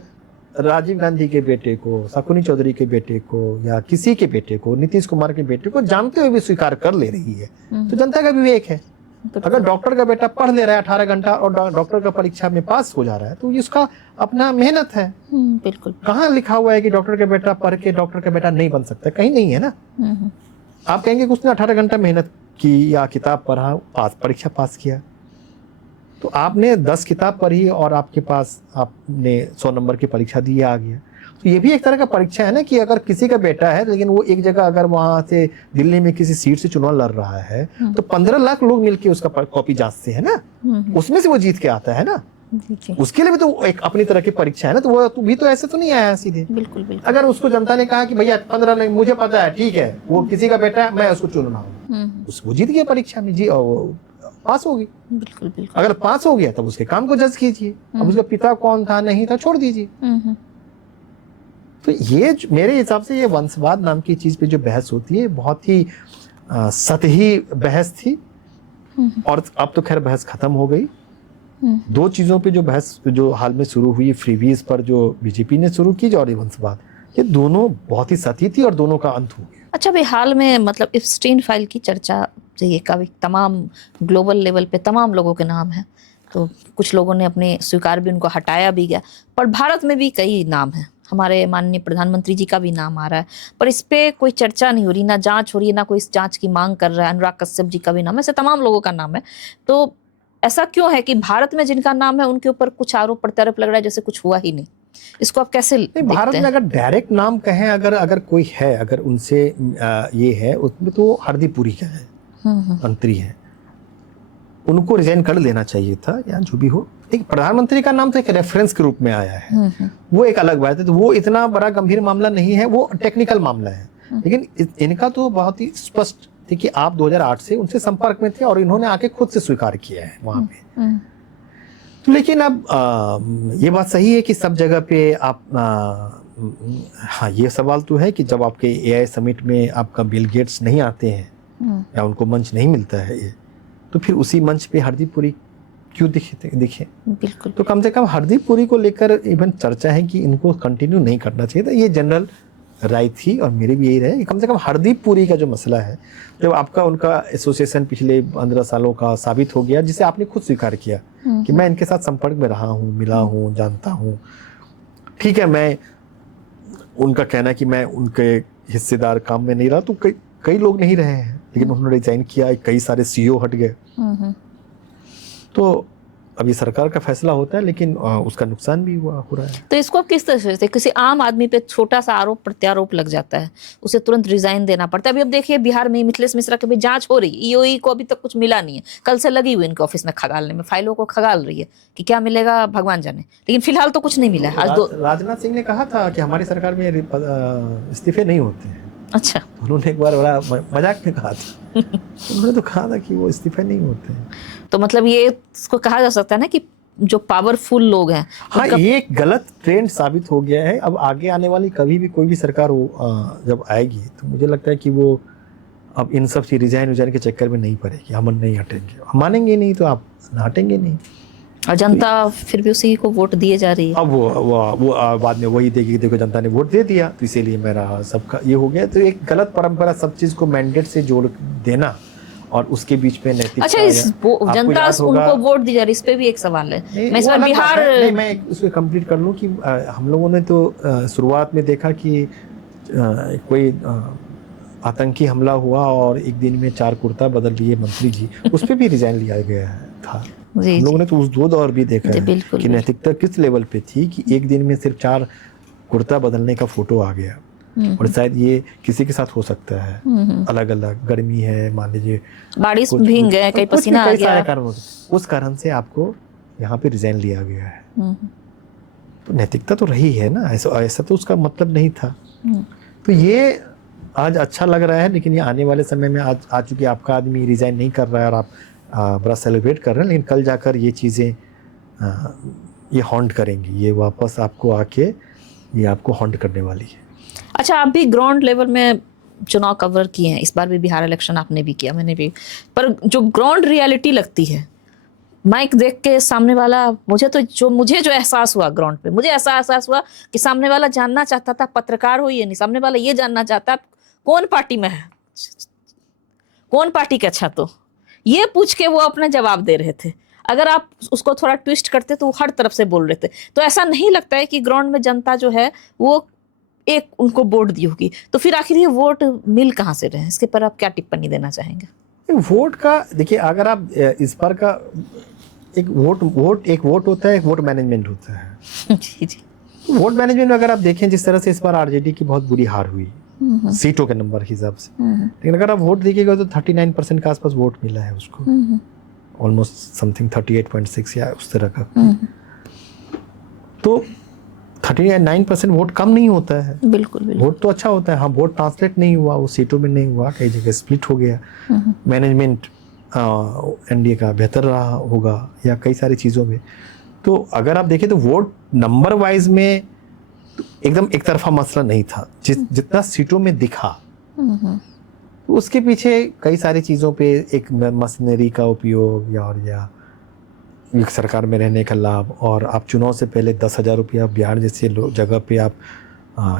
राजीव गांधी के बेटे को, शकुनी चौधरी के बेटे को, या किसी के बेटे को, नीतीश कुमार के बेटे को जानते हुए भी स्वीकार कर ले रही है, तो जनता का विवेक है। अगर डॉक्टर का बेटा पढ़ ले रहा है 18 घंटा और डॉक्टर का परीक्षा में पास हो जा रहा है, तो इसका अपना मेहनत है। बिल्कुल। कहाँ लिखा हुआ है कि डॉक्टर का बेटा पढ़ के डॉक्टर का बेटा नहीं बन सकता? कहीं नहीं है ना। आप कहेंगे कि उसने 18 घंटा मेहनत की या किताब पढ़ा, परीक्षा पास किया, तो आपने 10 किताब पढ़ी और आपके पास आपने 100 नंबर की परीक्षा दी, आ गया। तो ये भी एक तरह का परीक्षा है ना, कि अगर किसी का बेटा है लेकिन वो एक जगह, अगर वहां से दिल्ली में किसी सीट से चुनाव लड़ रहा है, तो 15 लाख लोग मिलके उसका कॉपी जांचते हैं ना, उसमें से वो जीत के आता है ना। उसके लिए भी तो एक अपनी तरह की परीक्षा है ना। तो वो भी तो ऐसे तो नहीं आया सीधे। बिल्कुल बिल्कुल। अगर उसको जनता ने कहा कि भैया 15 नहीं, मुझे पता है, ठीक है, वो किसी का बेटा है, मैं उसको चुन रहा हूँ, वो जीत गया परीक्षा में, जी, और पास हो गई। बिल्कुल बिल्कुल। अगर पास हो गया तब उसके काम को जज कीजिए। अब उसका पिता कौन था, नहीं था, छोड़ दीजिए। तो ये मेरे हिसाब से ये वंशवाद नाम की चीज पे जो बहस होती है, बहुत ही सतही बहस थी, और अब तो खैर बहस खत्म हो गई। दो चीजों पे जो बहस जो हाल में शुरू हुई, फ्रीवीज पर जो बीजेपी ने शुरू की, और वंशवाद, ये दोनों बहुत ही सती थी और दोनों का अंत हो गया। अच्छा, अभी हाल में मतलब एप्स्टीन फाइल की चर्चा ये काफी तमाम ग्लोबल लेवल पे तमाम लोगों के नाम है, तो कुछ लोगों ने अपने स्वीकार भी, उनको हटाया भी गया, पर भारत में भी कई नाम हैं। हमारे माननीय प्रधानमंत्री जी का भी नाम आ रहा है, पर इस पे कोई चर्चा नहीं हो रही, ना जांच हो रही है, ना कोई इस जांच की मांग कर रहा है। अनुराग कश्यप जी का भी नाम है, ऐसे तमाम लोगों का नाम है। तो ऐसा क्यों है कि भारत में जिनका नाम है उनके ऊपर कुछ आरोप प्रत्यारोप लग रहा है जैसे कुछ हुआ ही नहीं? इसको आप कैसे देखते हैं? भारत में अगर डायरेक्ट नाम कहें, अगर कोई है, अगर उनसे ये है, उसमें तो हरदीप पुरी का है, मंत्री है, उनको रिजाइन कर लेना चाहिए था, या जो भी हो। एक प्रधानमंत्री का नाम तो एक रेफरेंस के रूप में आया है, वो एक अलग बात है। तो वो इतना बड़ा गंभीर मामला नहीं है, वो टेक्निकल मामला है। लेकिन इनका तो बहुत ही स्पष्ट थे कि आप 2008 से उनसे संपर्क में थे, और इन्होंने आके खुद से स्वीकार किया है वहां पे। तो लेकिन अब ये बात सही है कि सब जगह पे आप हाँ, ये सवाल तो है कि जब आपके एआई समिट में आपका बिल गेट्स नहीं आते हैं, या उनको मंच नहीं मिलता है, ये तो फिर उसी मंच पे हरदीप पुरी क्यों दिखे? बिल्कुल। तो कम से कम हरदीप पुरी को लेकर इवन चर्चा है कि इनको कंटिन्यू नहीं करना चाहिए था। ये जनरल राय थी और मेरी भी यही रहे, कम से कम हरदीप पुरी का जो मसला है, जब आपका उनका एसोसिएशन पिछले 15 सालों का साबित हो गया, जिसे आपने खुद स्वीकार किया कि मैं इनके साथ संपर्क में रहा हूँ, मिला हूँ, जानता हूँ, ठीक है, मैं उनका कहना कि मैं उनके हिस्सेदार काम में नहीं रहा, तो कई लोग नहीं रहे हैं, लेकिन उन्होंने रिजाइन किया, कई सारे सीईओ हट गए। तो अभी सरकार का फैसला होता है, लेकिन उसका नुकसान भी हो रहा है। तो इसको आप किस तरह से, किसी आम आदमी पे छोटा सा आरोप प्रत्यारोप लग जाता है, उसे तुरंत रिजाइन देना पड़ता है। अभी अब देखिए बिहार में मिथिलेश मिश्रा की भी जांच हो रही, ईओई को अभी तक कुछ मिला नहीं है, कल से लगी हुई इनके ऑफिस में खगालने में, फाइलों को खगाल रही है कि क्या मिलेगा भगवान जाने, लेकिन फिलहाल तो कुछ नहीं मिला है। आज राजनाथ सिंह ने कहा था कि हमारी सरकार में इस्तीफे नहीं होते हैं। अच्छा, उन्होंने एक बार बड़ा मजाक में कहा था उन्होंने तो कहा था कि वो इस्तीफे नहीं होते हैं। तो मतलब ये इसको कहा जा सकता है ना कि जो पावरफुल लोग हैं, हाँ, ये एक गलत ट्रेंड साबित हो गया है। अब आगे आने वाली कभी भी कोई भी सरकार जब आएगी, तो मुझे लगता है कि वो अब इन सब चीज रिजाइन के चक्कर में नहीं पड़ेगी, हम नहीं हटेंगे, हम मानेंगे नहीं तो आप हटेंगे नहीं, और जनता फिर भी उसी को वोट दिए जा रही है। अब वो बाद में वही देगी, देखो जनता ने वोट दे दिया तो इसीलिए मेरा सबका ये हो गया। तो एक गलत परंपरा, सब चीज को मैंडेट से जोड़ देना और उसके बीच में नैतिकता। अच्छा, इस जनता उनको वोट दी जा रही, इस पे भी एक सवाल है। मैं इस बार बिहार नहीं, मैं उसको कंप्लीट कर लूं कि हम लोगों ने तो शुरुआत में देखा कि कोई आतंकी हमला हुआ और एक दिन में 4 कुर्ता बदल लिए मंत्री जी, उस पर भी रिजाइन लिया गया था। हम लोगों ने तो उस दो दौर भी देखा है कि नैतिकता किस लेवल पे थी कि एक दिन में सिर्फ 4 कुर्ता बदलने का फोटो आ गया। और शायद ये किसी के साथ हो सकता है, अलग अलग, गर्मी है, मान लीजिए बारिश भीग गए, कहीं पसीना आ गया, उस कारण से आपको यहाँ पे रिजाइन लिया गया है। तो नैतिकता तो रही है ना, ऐसा तो उसका मतलब नहीं था। तो ये आज अच्छा लग रहा है, लेकिन ये आने वाले समय में आज चूंकि आपका आदमी रिजाइन नहीं कर रहा है और आप बड़ा सेलिब्रेट कर रहे हैं, लेकिन कल जाकर ये चीज़ें ये हॉन्ट करेंगी, ये वापस आपको आके ये आपको हॉन्ट करने वाली है। अच्छा, आप भी ग्राउंड लेवल में चुनाव कवर किए हैं, इस बार भी बिहार इलेक्शन आपने भी किया, मैंने भी, पर जो ग्राउंड रियलिटी लगती है, माइक देख के सामने वाला, मुझे जो एहसास हुआ ग्राउंड पे, मुझे ऐसा एहसास हुआ कि सामने वाला जानना चाहता था, पत्रकार हो या नहीं, सामने वाला ये जानना चाहता कौन पार्टी में है, कौन पार्टी का अच्छा, तो ये पूछ के वो अपना जवाब दे रहे थे। अगर आप उसको थोड़ा ट्विस्ट करते तो वो हर तरफ से बोल रहे थे। तो ऐसा नहीं लगता है कि ग्राउंड में जनता जो है वो एक उनको वोट दी होगी, तो फिर आखिर ये वोट मिल कहाँ से रहे? इसके पर आप क्या टिप्पणी देना चाहेंगे? वोट का देखिए, अगर आप इस बार का एक वोट होता है, एक वोट मैनेजमेंट होता है। जी जी। वोट मैनेजमेंट में अगर आप देखें, जिस तरह से इस बार आरजेडी की बहुत बुरी हार हुई सीटों के नंबर के हिसाब से, लेकिन अगर आप वोट देखिएगा तो 39% के आसपास वोट मिला है उसको, ऑलमोस्ट समथिंग 38.6 या उस तरह का। तो 39% वोट कम नहीं होता है। बिल्कुल। वोट तो अच्छा होता है। हाँ, वोट ट्रांसलेट नहीं हुआ, वो सीटों में नहीं हुआ, कई जगह स्प्लिट हो गया। मैनेजमेंट एनडीए का बेहतर रहा होगा या कई सारी चीज़ों में। तो अगर आप देखें तो वोट नंबर वाइज में एकदम एक तरफा मसला नहीं था, जितना सीटों में दिखा। तो उसके पीछे कई सारी चीज़ों पे, एक मशीनरी का उपयोग या एक सरकार में रहने का लाभ, और आप चुनाव से पहले 10,000 रुपया बिहार जैसे जगह पे आप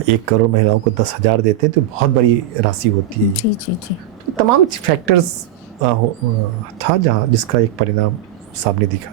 1 करोड़ महिलाओं को 10,000 देते हैं, तो बहुत बड़ी राशि होती है। जी जी जी। तो तमाम फैक्टर्स था जिसका एक परिणाम सामने दिखा।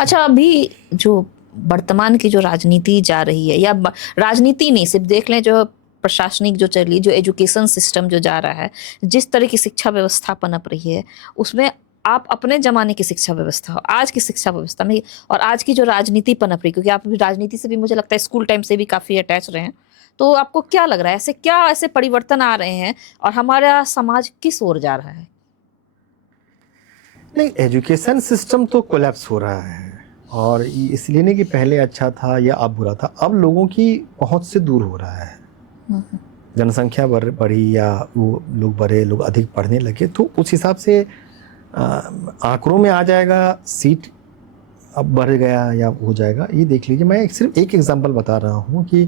अच्छा, अभी जो वर्तमान की जो राजनीति जा रही है, या राजनीति नहीं, सिर्फ देख लें जो प्रशासनिक जो चल रही, जो एजुकेशन सिस्टम जो जा रहा है, जिस तरह की शिक्षा व्यवस्था पनप रही है, उसमें आप अपने जमाने की शिक्षा व्यवस्था, आज की शिक्षा व्यवस्था में, और आज की जो राजनीति पनप रही, क्योंकि आप भी राजनीति से भी मुझे लगता है स्कूल टाइम से भी काफ़ी अटैच रहे हैं, तो आपको क्या लग रहा है, ऐसे परिवर्तन आ रहे हैं और हमारा समाज किस ओर जा रहा है? नहीं, एजुकेशन सिस्टम तो कोलैप्स हो रहा है, और इसलिए नहीं कि पहले अच्छा था या अब बुरा था, अब लोगों की पहुंच से दूर हो रहा है। जनसंख्या बढ़ी या वो लोग अधिक पढ़ने लगे, तो उस हिसाब से आंकड़ों में आ जाएगा, सीट अब बढ़ गया या हो जाएगा, ये देख लीजिए। मैं सिर्फ एक एग्जांपल बता रहा हूँ कि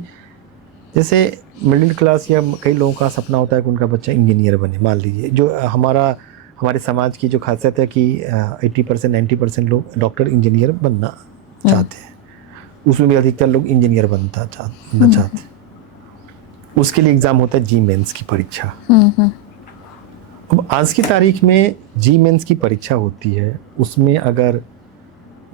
जैसे मिडिल क्लास या कई लोगों का सपना होता है कि उनका बच्चा इंजीनियर बने। मान लीजिए, जो हमारे समाज की जो खासियत है कि 80% 90% लोग डॉक्टर इंजीनियर बनना चाहते हैं, उसमें भी अधिकतर लोग इंजीनियर बनना चाहते हैं। उसके लिए एग्ज़ाम होता है जी मेंस की परीक्षा। अब आज की तारीख में जी मेंस की परीक्षा होती है, उसमें अगर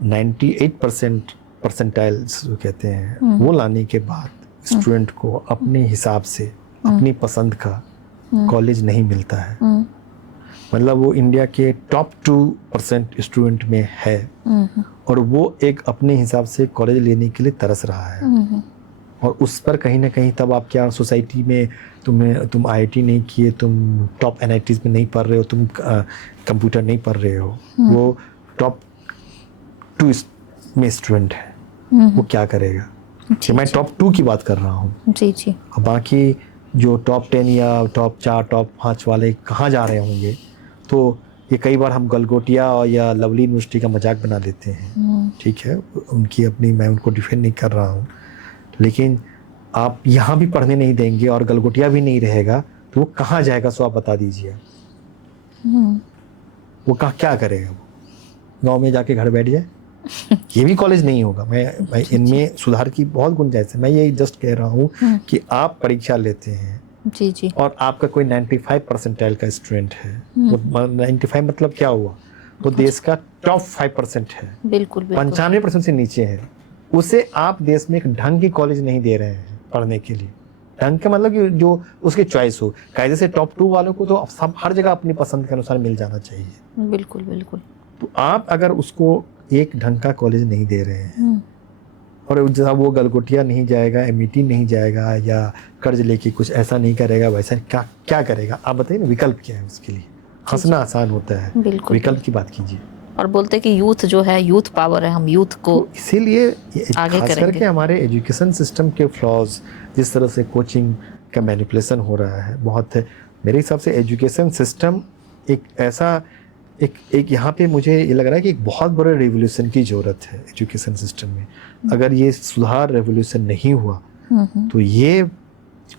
98% परसेंटाइल्स जो कहते हैं वो लाने के बाद स्टूडेंट को अपने हिसाब से अपनी पसंद का कॉलेज नहीं मिलता है। मतलब वो इंडिया के टॉप 2% स्टूडेंट में है और वो एक अपने हिसाब से कॉलेज लेने के लिए तरस रहा है। और उस पर कहीं ना कहीं तब आप क्या सोसाइटी में तुम आईआईटी नहीं किए, तुम टॉप एनआईटीज में नहीं पढ़ रहे हो, तुम कंप्यूटर नहीं पढ़ रहे हो, वो टॉप 2 में स्टूडेंट है, वो क्या करेगा? मैं टॉप 2 की बात कर रहा हूँ। जी जी। अब बाकी जो टॉप 10 या टॉप 4 टॉप 5 वाले कहाँ जा रहे होंगे? तो ये कई बार हम गलगोटिया या लवली यूनिवर्सिटी का मजाक बना देते हैं, ठीक है, उनकी अपनी, मैं उनको डिफेंड नहीं कर रहा हूँ, लेकिन आप यहाँ भी पढ़ने नहीं देंगे और गलगोटिया भी नहीं रहेगा तो वो कहाँ जाएगा? सो आप बता दीजिए। वो क्या करेगा? वो गाँव में जाके घर बैठ जाए? ये भी कॉलेज नहीं होगा। मैं इनमें सुधार की बहुत गुंजाइश है। मैं ये जस्ट कह रहा हूँ कि आप परीक्षा लेते हैं जी जी, और आपका कोई 95 परसेंटाइल का स्टूडेंट है, वो 95 मतलब क्या हुआ? वो देश का टॉप 5% है, बिल्कुल 95% से नीचे है। उसे आप देश में एक ढंग की कॉलेज नहीं दे रहे हैं पढ़ने के लिए। ढंग का मतलब कि जो उसकी चॉइस हो। कायदे से टॉप 2 वालों को तो सब हर जगह अपनी पसंद के अनुसार मिल जाना चाहिए। बिल्कुल बिल्कुल। तो आप अगर उसको एक ढंग का कॉलेज नहीं दे रहे हैं और जब वो गलगोटिया नहीं जाएगा, एमईटी नहीं जाएगा या कर्ज लेके कुछ ऐसा नहीं करेगा, वैसा क्या करेगा? आप बताइए ना, विकल्प क्या है उसके लिए? हंसना आसान होता है, बिल्कुल, विकल्प की बात कीजिए। और बोलते हैं कि यूथ जो है, यूथ पावर है, हम यूथ को तो इसीलिए आगे खास करके हमारे एजुकेशन सिस्टम के फ्लॉज, जिस तरह से कोचिंग का मैनिपुलेशन हो रहा है, बहुत है। मेरे हिसाब से एजुकेशन सिस्टम एक ऐसा एक यहाँ पे मुझे ये लग रहा है कि एक बहुत बड़े रेवोल्यूशन की ज़रूरत है एजुकेशन सिस्टम में। अगर ये सुधार रेवोल्यूशन नहीं हुआ तो ये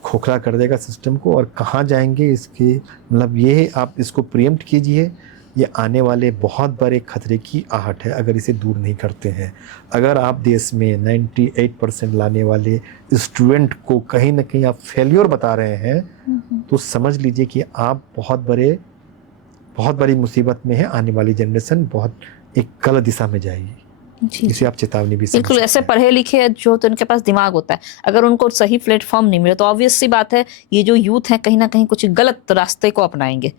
खोखला कर देगा सिस्टम को। और कहाँ जाएंगे इसके, मतलब ये आप इसको प्रीएम्प्ट कीजिए, ये आने वाले बहुत बड़े खतरे की आहट है अगर इसे दूर नहीं करते हैं। अगर आप देश में 98% लाने वाले स्टूडेंट को कहीं ना कहीं आप फेल्योर बता रहे हैं तो समझ लीजिए कि आप बहुत बड़ी मुसीबत में है। आने वाली जनरेशन बहुत एक गलत दिशा में जाएगी। इसे आप चेतावनी भी समझ बिल्कुल। सकते ऐसे हैं। पढ़े लिखे जो तो उनके पास दिमाग होता है, अगर उनको सही प्लेटफॉर्म नहीं मिले तो ऑब्वियस सी बात है ये जो यूथ है कहीं ना कहीं कुछ गलत रास्ते को अपनाएंगे।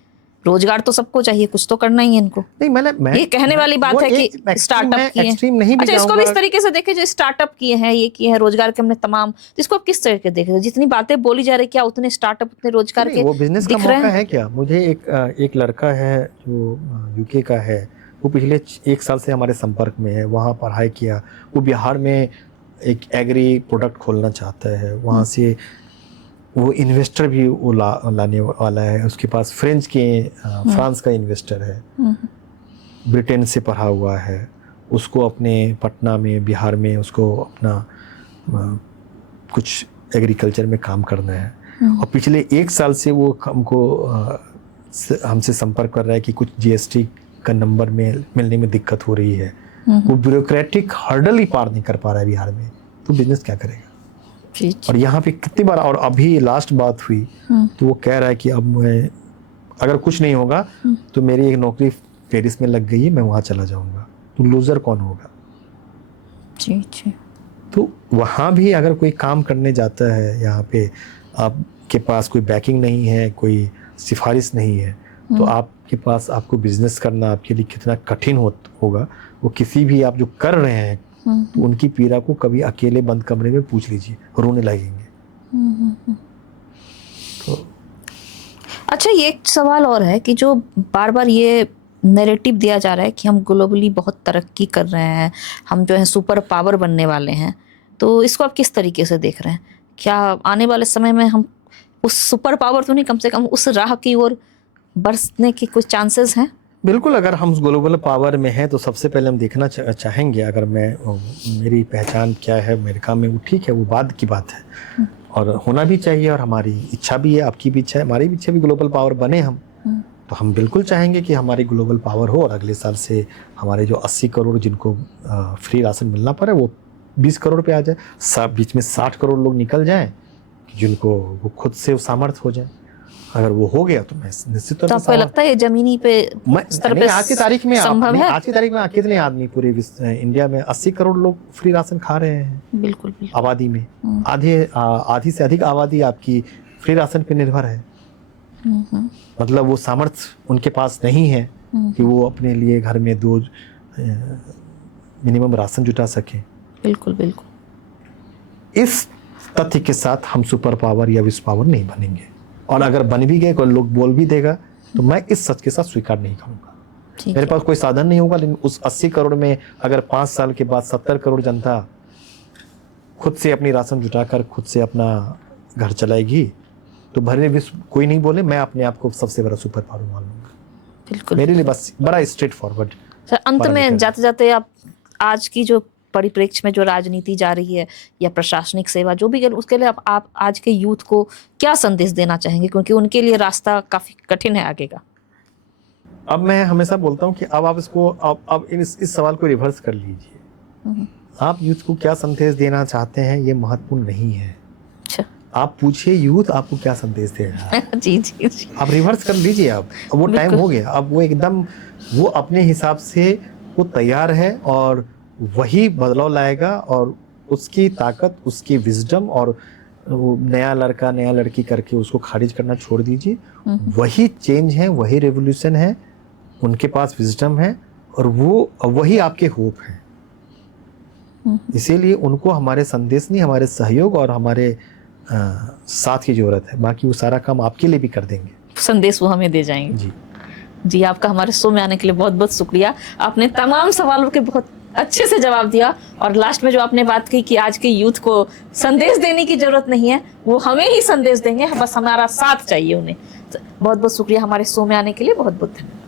रोजगार तो सबको चाहिए, कुछ तो करना ही है इनको। नहीं, मैं ये कहने वाली बात है कि स्टार्टअप किए हैं। अच्छा, इसको भी इस तरीके से देखे, जो स्टार्टअप किए हैं, ये किए हैं, रोजगार के हमने तमाम, तो इसको आप किस तरीके देखे? जितनी बातें बोली जा रही, क्या उतने स्टार्टअप, उतने रोजगार के वो बिजनेस का दिख रहे मौका हैं? है क्या? मुझे एक लड़का है जो यूके का है, वो पिछले 1 साल से हमारे संपर्क में है, वहाँ पढ़ाई किया। वो बिहार में एक एग्री प्रोडक्ट खोलना चाहता है, वहाँ से वो इन्वेस्टर भी वो लाने वाला है। उसके पास फ्रांस का इन्वेस्टर है, ब्रिटेन से पढ़ा हुआ है। उसको अपने पटना में, बिहार में उसको अपना कुछ एग्रीकल्चर में काम करना है। और पिछले 1 साल से वो हमसे संपर्क कर रहा है कि कुछ जीएसटी का नंबर में मिलने में दिक्कत हो रही है। वो ब्यूरोक्रेटिक हर्डल ही पार नहीं कर पा रहा है बिहार में, तो बिजनेस क्या करेगा? और यहाँ पे कितनी बार, और अभी लास्ट बात हुई तो वो कह रहा है कि अब मैं, अगर कुछ नहीं होगा तो मेरी एक नौकरी पेरिस में लग गई है, मैं वहाँ चला जाऊँगा। तो लूज़र कौन होगा? जी जी। तो वहाँ भी अगर कोई काम करने जाता है, यहाँ पे आपके पास कोई बैकिंग नहीं है, कोई सिफारिश नहीं है, तो आपके पास, आपको बिजनेस करना आपके लिए कितना कठिन होगा। वो किसी भी आप जो कर रहे हैं तो उनकी पीड़ा को कभी अकेले बंद कमरे में पूछ लीजिए, रोने लगेंगे। तो अच्छा, ये एक सवाल और है कि जो बार बार ये नैरेटिव दिया जा रहा है कि हम ग्लोबली बहुत तरक्की कर रहे हैं, हम जो है सुपर पावर बनने वाले हैं, तो इसको आप किस तरीके से देख रहे हैं? क्या आने वाले समय में हम उस सुपर पावर तो नहीं, कम से कम उस राह की ओर बढ़ने के कुछ चांसेस हैं? बिल्कुल, अगर हम ग्लोबल पावर में हैं तो सबसे पहले हम देखना चाहेंगे, अगर मेरी पहचान क्या है अमेरिका में, वो ठीक है, वो बाद की बात है और होना भी चाहिए, और हमारी इच्छा भी है, आपकी भी इच्छा है, हमारी भी इच्छा भी ग्लोबल पावर बने हम। तो हम बिल्कुल चाहेंगे कि हमारी ग्लोबल पावर हो और अगले साल से हमारे जो 80 करोड़ जिनको फ्री राशन मिलना पड़े वो 20 करोड़ पे आ जाए, बीच में 60 करोड़ लोग निकल जाएं, कि जिनको वो खुद से सामर्थ्य हो जाए। अगर वो हो गया तो मैं निश्चित तौर तो पे आपको लगता है ये जमीनी पे स्तर पे आज की तारीख में संभव है? आज की तारीख में कितने आदमी पूरे इंडिया में 80 करोड़ लोग फ्री राशन खा रहे हैं बिल्कुल बिल्कुल। आबादी में। आधी से अधिक आबादी आपकी फ्री राशन पे निर्भर है। मतलब वो सामर्थ्य उनके पास नहीं है कि वो अपने लिए घर में 2 मिनिमम राशन जुटा सके। बिल्कुल बिल्कुल। इस तथ्य के साथ हम सुपर पावर या विश्व पावर नहीं बनेंगे, और अगर बन भी गए, कोई लोग बोल भी देगा, तो मैं इस सच के साथ स्वीकार नहीं करूंगा। मेरे पास कोई साधन नहीं होगा, लेकिन उस 80 करोड़ में अगर 5 साल के बाद 70 करोड़ जनता खुद से अपनी राशन जुटाकर खुद से अपना घर चलाएगी, तो भरे विश्व कोई नहीं बोले, मैं अपने आप को सबसे बड़ा सुपर पावर मान लूंगा। बिल्कुल। मेरे लिए बस बड़ा स्ट्रेट फॉरवर्ड। सर, अंत में जाते जाते आप आज की जो परिप्रेक्ष्य में जो राजनीति जा रही है या प्रशासनिक सेवा जो भी, उसके लिए आप आज के यूथ को क्या संदेश देना चाहेंगे, क्योंकि उनके लिए रास्ता काफी कठिन है आगे का? अब मैं हमेशा बोलता हूँ कि अब आप इसको अब इस सवाल को रिवर्स कर लीजिए। आप यूथ को क्या संदेश देना चाहते हैं ये महत्वपूर्ण नहीं है। अच्छा। आप पूछिए यूथ आपको क्या संदेश दे रहा है। जी जी जी। आप रिवर्स कर लीजिए। अब वो टाइम हो गया, अब वो एकदम वो अपने हिसाब से वो तैयार है और वही बदलाव लाएगा, और उसकी ताकत, उसकी विजडम, और वो नया लड़का नया लड़की करके उसको खारिज करना छोड़ दीजिए। वही चेंज है, वही रेवोल्यूशन है, उनके पास विजडम है, और वो वही आपके होप है। इसीलिए उनको हमारे संदेश नहीं, हमारे सहयोग और हमारे साथ की जरूरत है। बाकी वो सारा काम आपके लिए भी कर देंगे। संदेश वो हमें दे जाएंगे। जी जी, आपका हमारे शो में आने के लिए बहुत बहुत शुक्रिया। आपने तमाम सवालों के बहुत अच्छे से जवाब दिया, और लास्ट में जो आपने बात की कि आज के यूथ को संदेश देने की जरूरत नहीं है, वो हमें ही संदेश देंगे, बस हमारा साथ चाहिए उन्हें। तो बहुत बहुत शुक्रिया हमारे शो में आने के लिए। बहुत बहुत धन्यवाद।